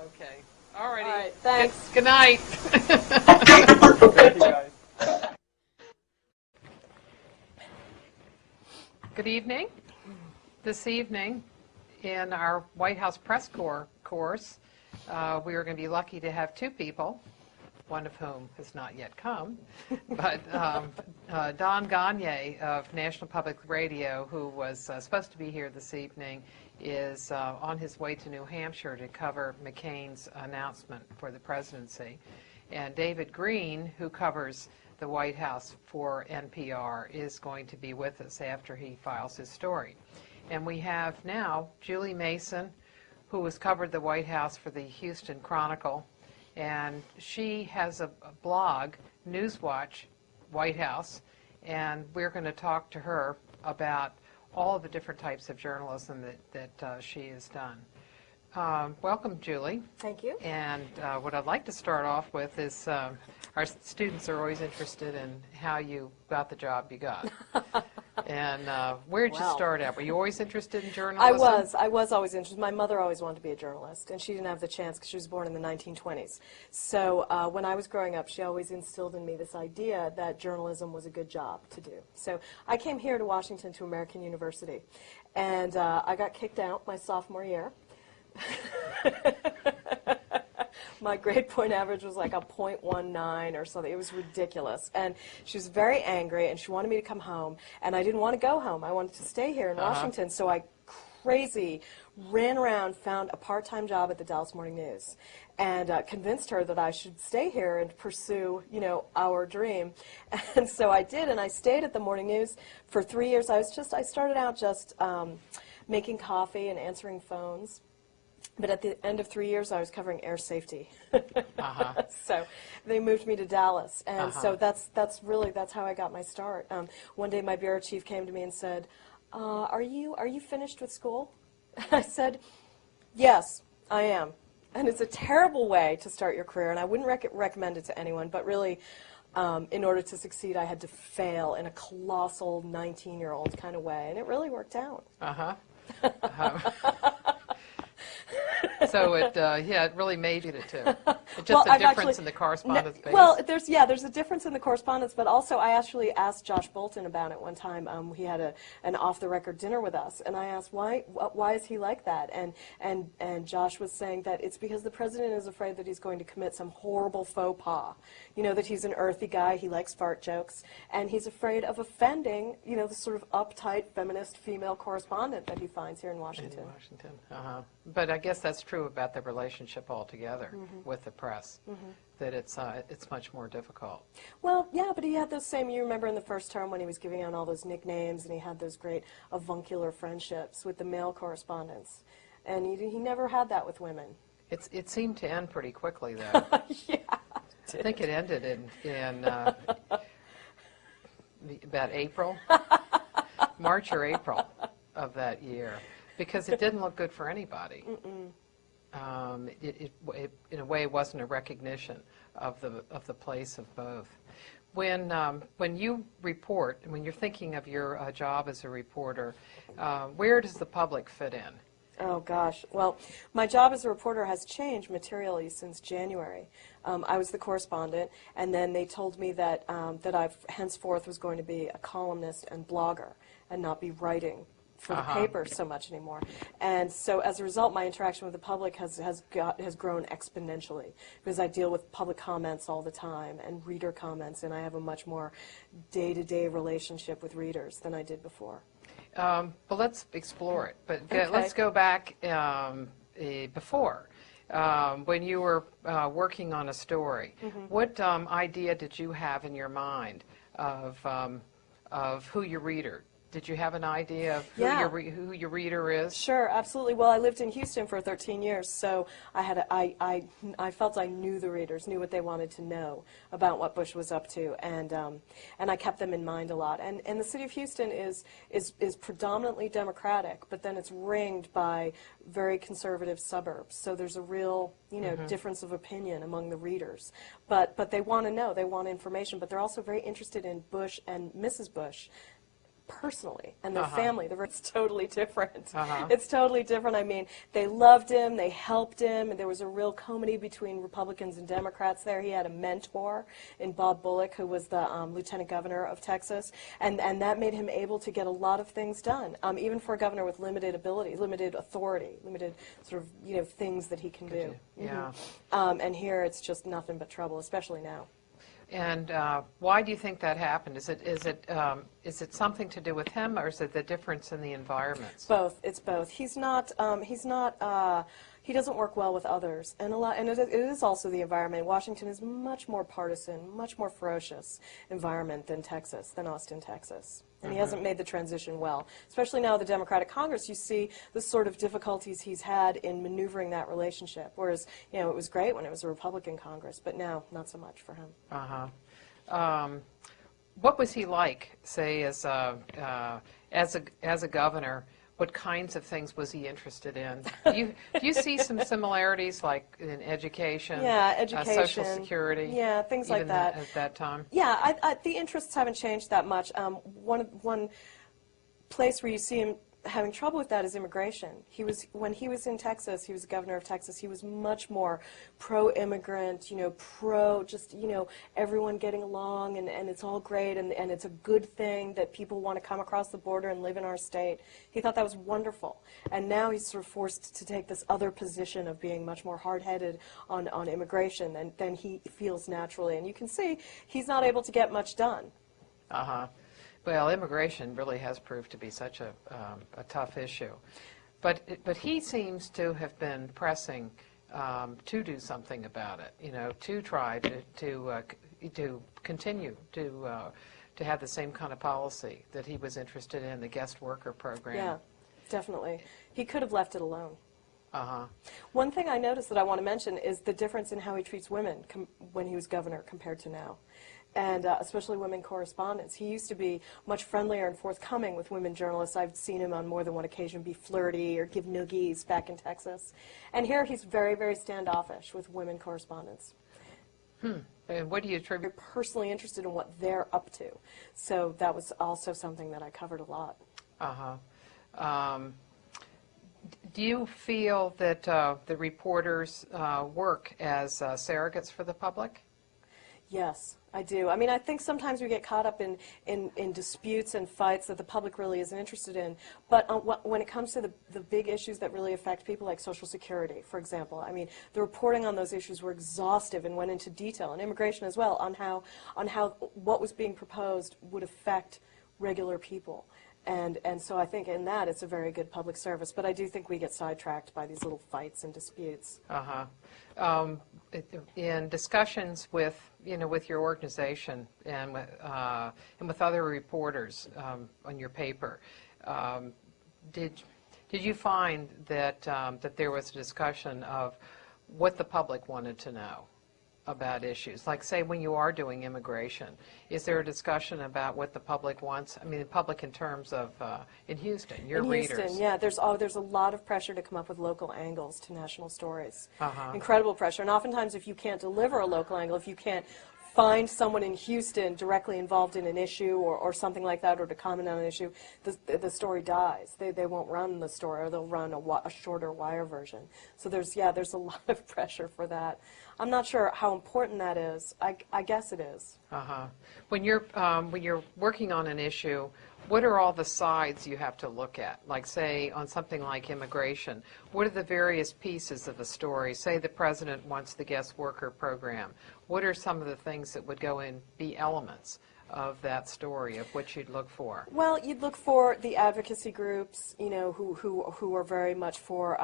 Okay. All righty. All right, thanks. Good night. Thank you, guys. Good evening. This evening, in our White House press corps course, we are going to be lucky to have two people, one of whom has not yet come, but Don Gagne of National Public Radio, who was supposed to be here this evening, is on his way to New Hampshire to cover McCain's announcement for the presidency. And David Greene, who covers the White House for NPR, is going to be with us after he files his story. And we have now Julie Mason, who has covered the White House for the Houston Chronicle, and she has a blog, Newswatch White House, and we're going to talk to her about all of the different types of journalism that she has done. Welcome, Julie. Thank you. And what I'd like to start off with is our students are always interested in how you got the job you got. And where did you start out? Were you always interested in journalism? I was always interested. My mother always wanted to be a journalist, and she didn't have the chance because she was born in the 1920s. So when I was growing up, she always instilled in me this idea that journalism was a good job to do. So I came here to Washington to American University, and I got kicked out my sophomore year. My grade point average was like a .19 or something. It was ridiculous. And she was very angry, and she wanted me to come home. And I didn't want to go home. I wanted to stay here in Washington. So I ran around, found a part-time job at the Dallas Morning News, and convinced her that I should stay here and pursue, our dream. And so I did, and I stayed at the Morning News for 3 years. I started out just making coffee and answering phones. But at the end of 3 years, I was covering air safety. So they moved me to Dallas, and so that's how I got my start. One day, my bureau chief came to me and said, "Are you finished with school?" I said, "Yes, I am." And it's a terrible way to start your career, and I wouldn't recommend it to anyone. But really, in order to succeed, I had to fail in a colossal 19-year-old kind of way, and it really worked out. So it really made it too. It's just a difference in the correspondence base. Well, there's a difference in the correspondence, but also I actually asked Josh Bolton about it one time. He had an off-the-record dinner with us, and I asked why is he like that, and Josh was saying that it's because the president is afraid that he's going to commit some horrible faux pas. That he's an earthy guy, he likes fart jokes, and he's afraid of offending, the sort of uptight feminist female correspondent that he finds here in Washington. But I guess that's true about the relationship altogether with the press, that it's much more difficult. Well, yeah, but he had those same, you remember in the first term when he was giving out all those nicknames, and he had those great avuncular friendships with the male correspondents, and he never had that with women. It seemed to end pretty quickly, though. Yeah. I think it ended in about April, March or April of that year, because it didn't look good for anybody. It in a way, wasn't a recognition of the place of both. When you report, when you're thinking of your job as a reporter, where does the public fit in? Oh, gosh. Well, my job as a reporter has changed materially since January. I was the correspondent, and then they told me that, that I henceforth was going to be a columnist and blogger and not be writing for the paper so much anymore. And so as a result, my interaction with the public has grown exponentially, because I deal with public comments all the time and reader comments, and I have a much more day-to-day relationship with readers than I did before. But let's explore it. But Okay. let's go back before. When you were working on a story, what idea did you have in your mind of who your reader? Did you have an idea of who your reader is? Sure, absolutely. Well, I lived in Houston for 13 years, so I felt I knew the readers, knew what they wanted to know about what Bush was up to, and I kept them in mind a lot. And the city of Houston is predominantly Democratic, but then it's ringed by very conservative suburbs. So there's a real difference of opinion among the readers. But they want to know, they want information, but they're also very interested in Bush and Mrs. Bush personally, and their family. It's totally different. It's totally different. I mean, they loved him, they helped him, and there was a real comity between Republicans and Democrats there. He had a mentor in Bob Bullock, who was the lieutenant governor of Texas, and that made him able to get a lot of things done, even for a governor with limited ability, limited authority, limited sort of, things that he can do. Yeah. And here it's just nothing but trouble, especially now. And why do you think that happened? Is it something to do with him, or is it the difference in the environments? Both. It's both. He doesn't work well with others, and it is also the environment. Washington is much more partisan, much more ferocious environment than Austin, Texas. And he hasn't made the transition well. Especially now with the Democratic Congress, you see the sort of difficulties he's had in maneuvering that relationship. Whereas, it was great when it was a Republican Congress, but now not so much for him. What was he like, say, as a governor? What kinds of things was he interested in? Do you see some similarities, like in education? Yeah, education. Social security? Yeah, things like that. At that time? Yeah, the interests haven't changed that much. One place where you see him having trouble with that is immigration. When he was in Texas, he was governor of Texas, he was much more pro-immigrant, everyone getting along, and it's all great, and it's a good thing that people want to come across the border and live in our state. He thought that was wonderful. And now he's sort of forced to take this other position of being much more hard-headed on immigration than he feels naturally. And you can see he's not able to get much done. Well, immigration really has proved to be such a tough issue. But he seems to have been pressing to do something about it, to try to continue to have the same kind of policy that he was interested in, the guest worker program. Yeah, definitely. He could have left it alone. One thing I noticed that I want to mention is the difference in how he treats women when he was governor compared to now. And especially women correspondents. He used to be much friendlier and forthcoming with women journalists. I've seen him on more than one occasion be flirty or give noogies back in Texas. And here he's very, very standoffish with women correspondents. And what do you attribute? They're personally interested in what they're up to. So that was also something that I covered a lot. Do you feel that the reporters work as surrogates for the public? Yes, I do. I mean, I think sometimes we get caught up in disputes and fights that the public really isn't interested in. But when it comes to the big issues that really affect people, like Social Security, for example, I mean, the reporting on those issues were exhaustive and went into detail, and immigration as well, on how what was being proposed would affect regular people. And so I think in that it's a very good public service. But I do think we get sidetracked by these little fights and disputes. In discussions with your organization and with other reporters on your paper, did you find that that there was a discussion of what the public wanted to know about issues? Like, say, when you are doing immigration, is there a discussion about what the public wants? I mean, the public in terms of in Houston, your readers. In Houston, yeah, there's a lot of pressure to come up with local angles to national stories. Incredible pressure, and oftentimes if you can't deliver a local angle, if you can't find someone in Houston directly involved in an issue or something like that, or to comment on an issue, the story dies. They won't run the story, or they'll run a shorter wire version. So there's a lot of pressure for that. I'm not sure how important that is. I guess it is. When you're working on an issue, what are all the sides you have to look at? Like, say, on something like immigration, what are the various pieces of the story? Say the president wants the guest worker program. What are some of the things that would go in, be elements of that story, of what you'd look for? Well, you'd look for the advocacy groups, who are very much for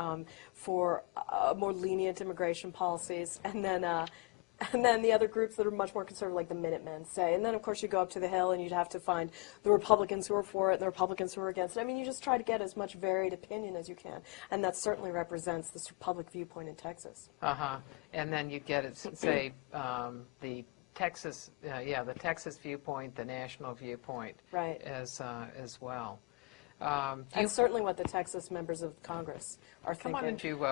more lenient immigration policies, and then the other groups that are much more conservative, like the Minutemen, say. And then, of course, you go up to the Hill, and you'd have to find the Republicans who are for it and the Republicans who are against it. I mean, you just try to get as much varied opinion as you can, and that certainly represents the public viewpoint in Texas. And then you'd get it, say, the Texas viewpoint, the national viewpoint, right, as well. And certainly what the Texas members of Congress are thinking. Why don't you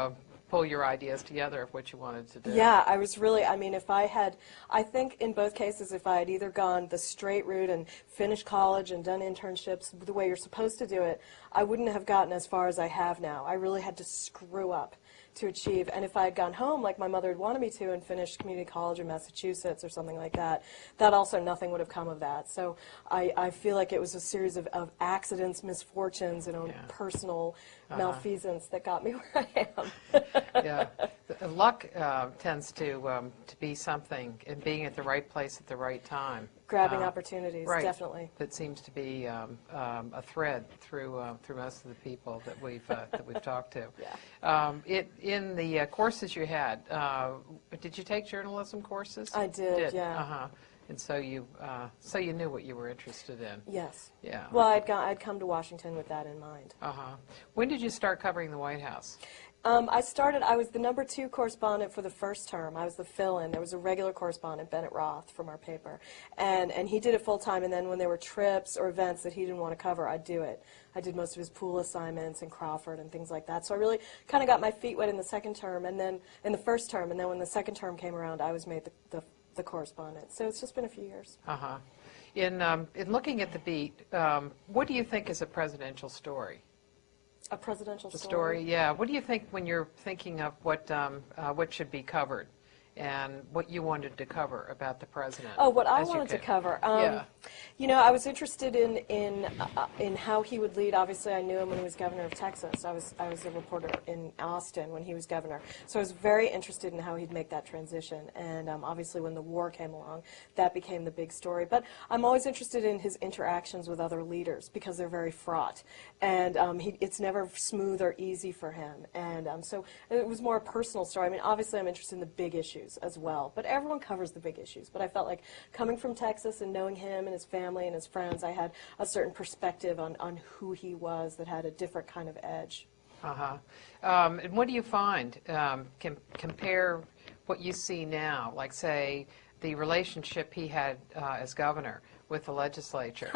pull your ideas together of what you wanted to do? Yeah, I think in both cases, if I had either gone the straight route and finished college and done internships the way you're supposed to do it, I wouldn't have gotten as far as I have now. I really had to screw up to achieve. And if I had gone home like my mother had wanted me to and finished community college in Massachusetts or something like that, that also nothing would have come of that. So I feel like it was a series of accidents, misfortunes, and own personal malfeasance that got me where I am. Yeah, luck tends to be something, and being at the right place at the right time. Grabbing opportunities, right, definitely. That seems to be a thread through most of the people that we've talked to. Yeah. In the courses you had, did you take journalism courses? I did. Yeah. And so you knew what you were interested in. Yes. Yeah. Well, I'd come to Washington with that in mind. When did you start covering the White House? I was the number 2 correspondent for the first term. I was the fill-in. There was a regular correspondent, Bennett Roth, from our paper. And he did it full-time, and then when there were trips or events that he didn't want to cover, I'd do it. I did most of his pool assignments and Crawford and things like that. So I really kind of got my feet wet in the second term, and then in the first term, and then when the second term came around, I was made the correspondent. So it's just been a few years. In looking at the beat, what do you think is a presidential story? A presidential story? Yeah. What do you think when you're thinking of what should be covered, and what you wanted to cover about the president? Oh, what I wanted to cover. I was interested in how he would lead. Obviously, I knew him when he was governor of Texas. I was a reporter in Austin when he was governor, so I was very interested in how he'd make that transition. And obviously, when the war came along, that became the big story. But I'm always interested in his interactions with other leaders because they're very fraught, and it's never smooth or easy for him. And so it was more a personal story. I mean, obviously, I'm interested in the big issues as well, but everyone covers the big issues. But I felt like coming from Texas and knowing him and his family and his friends, I had a certain perspective on who he was that had a different kind of edge. And what do you find? Compare what you see now, like, say, the relationship he had as governor with the legislature.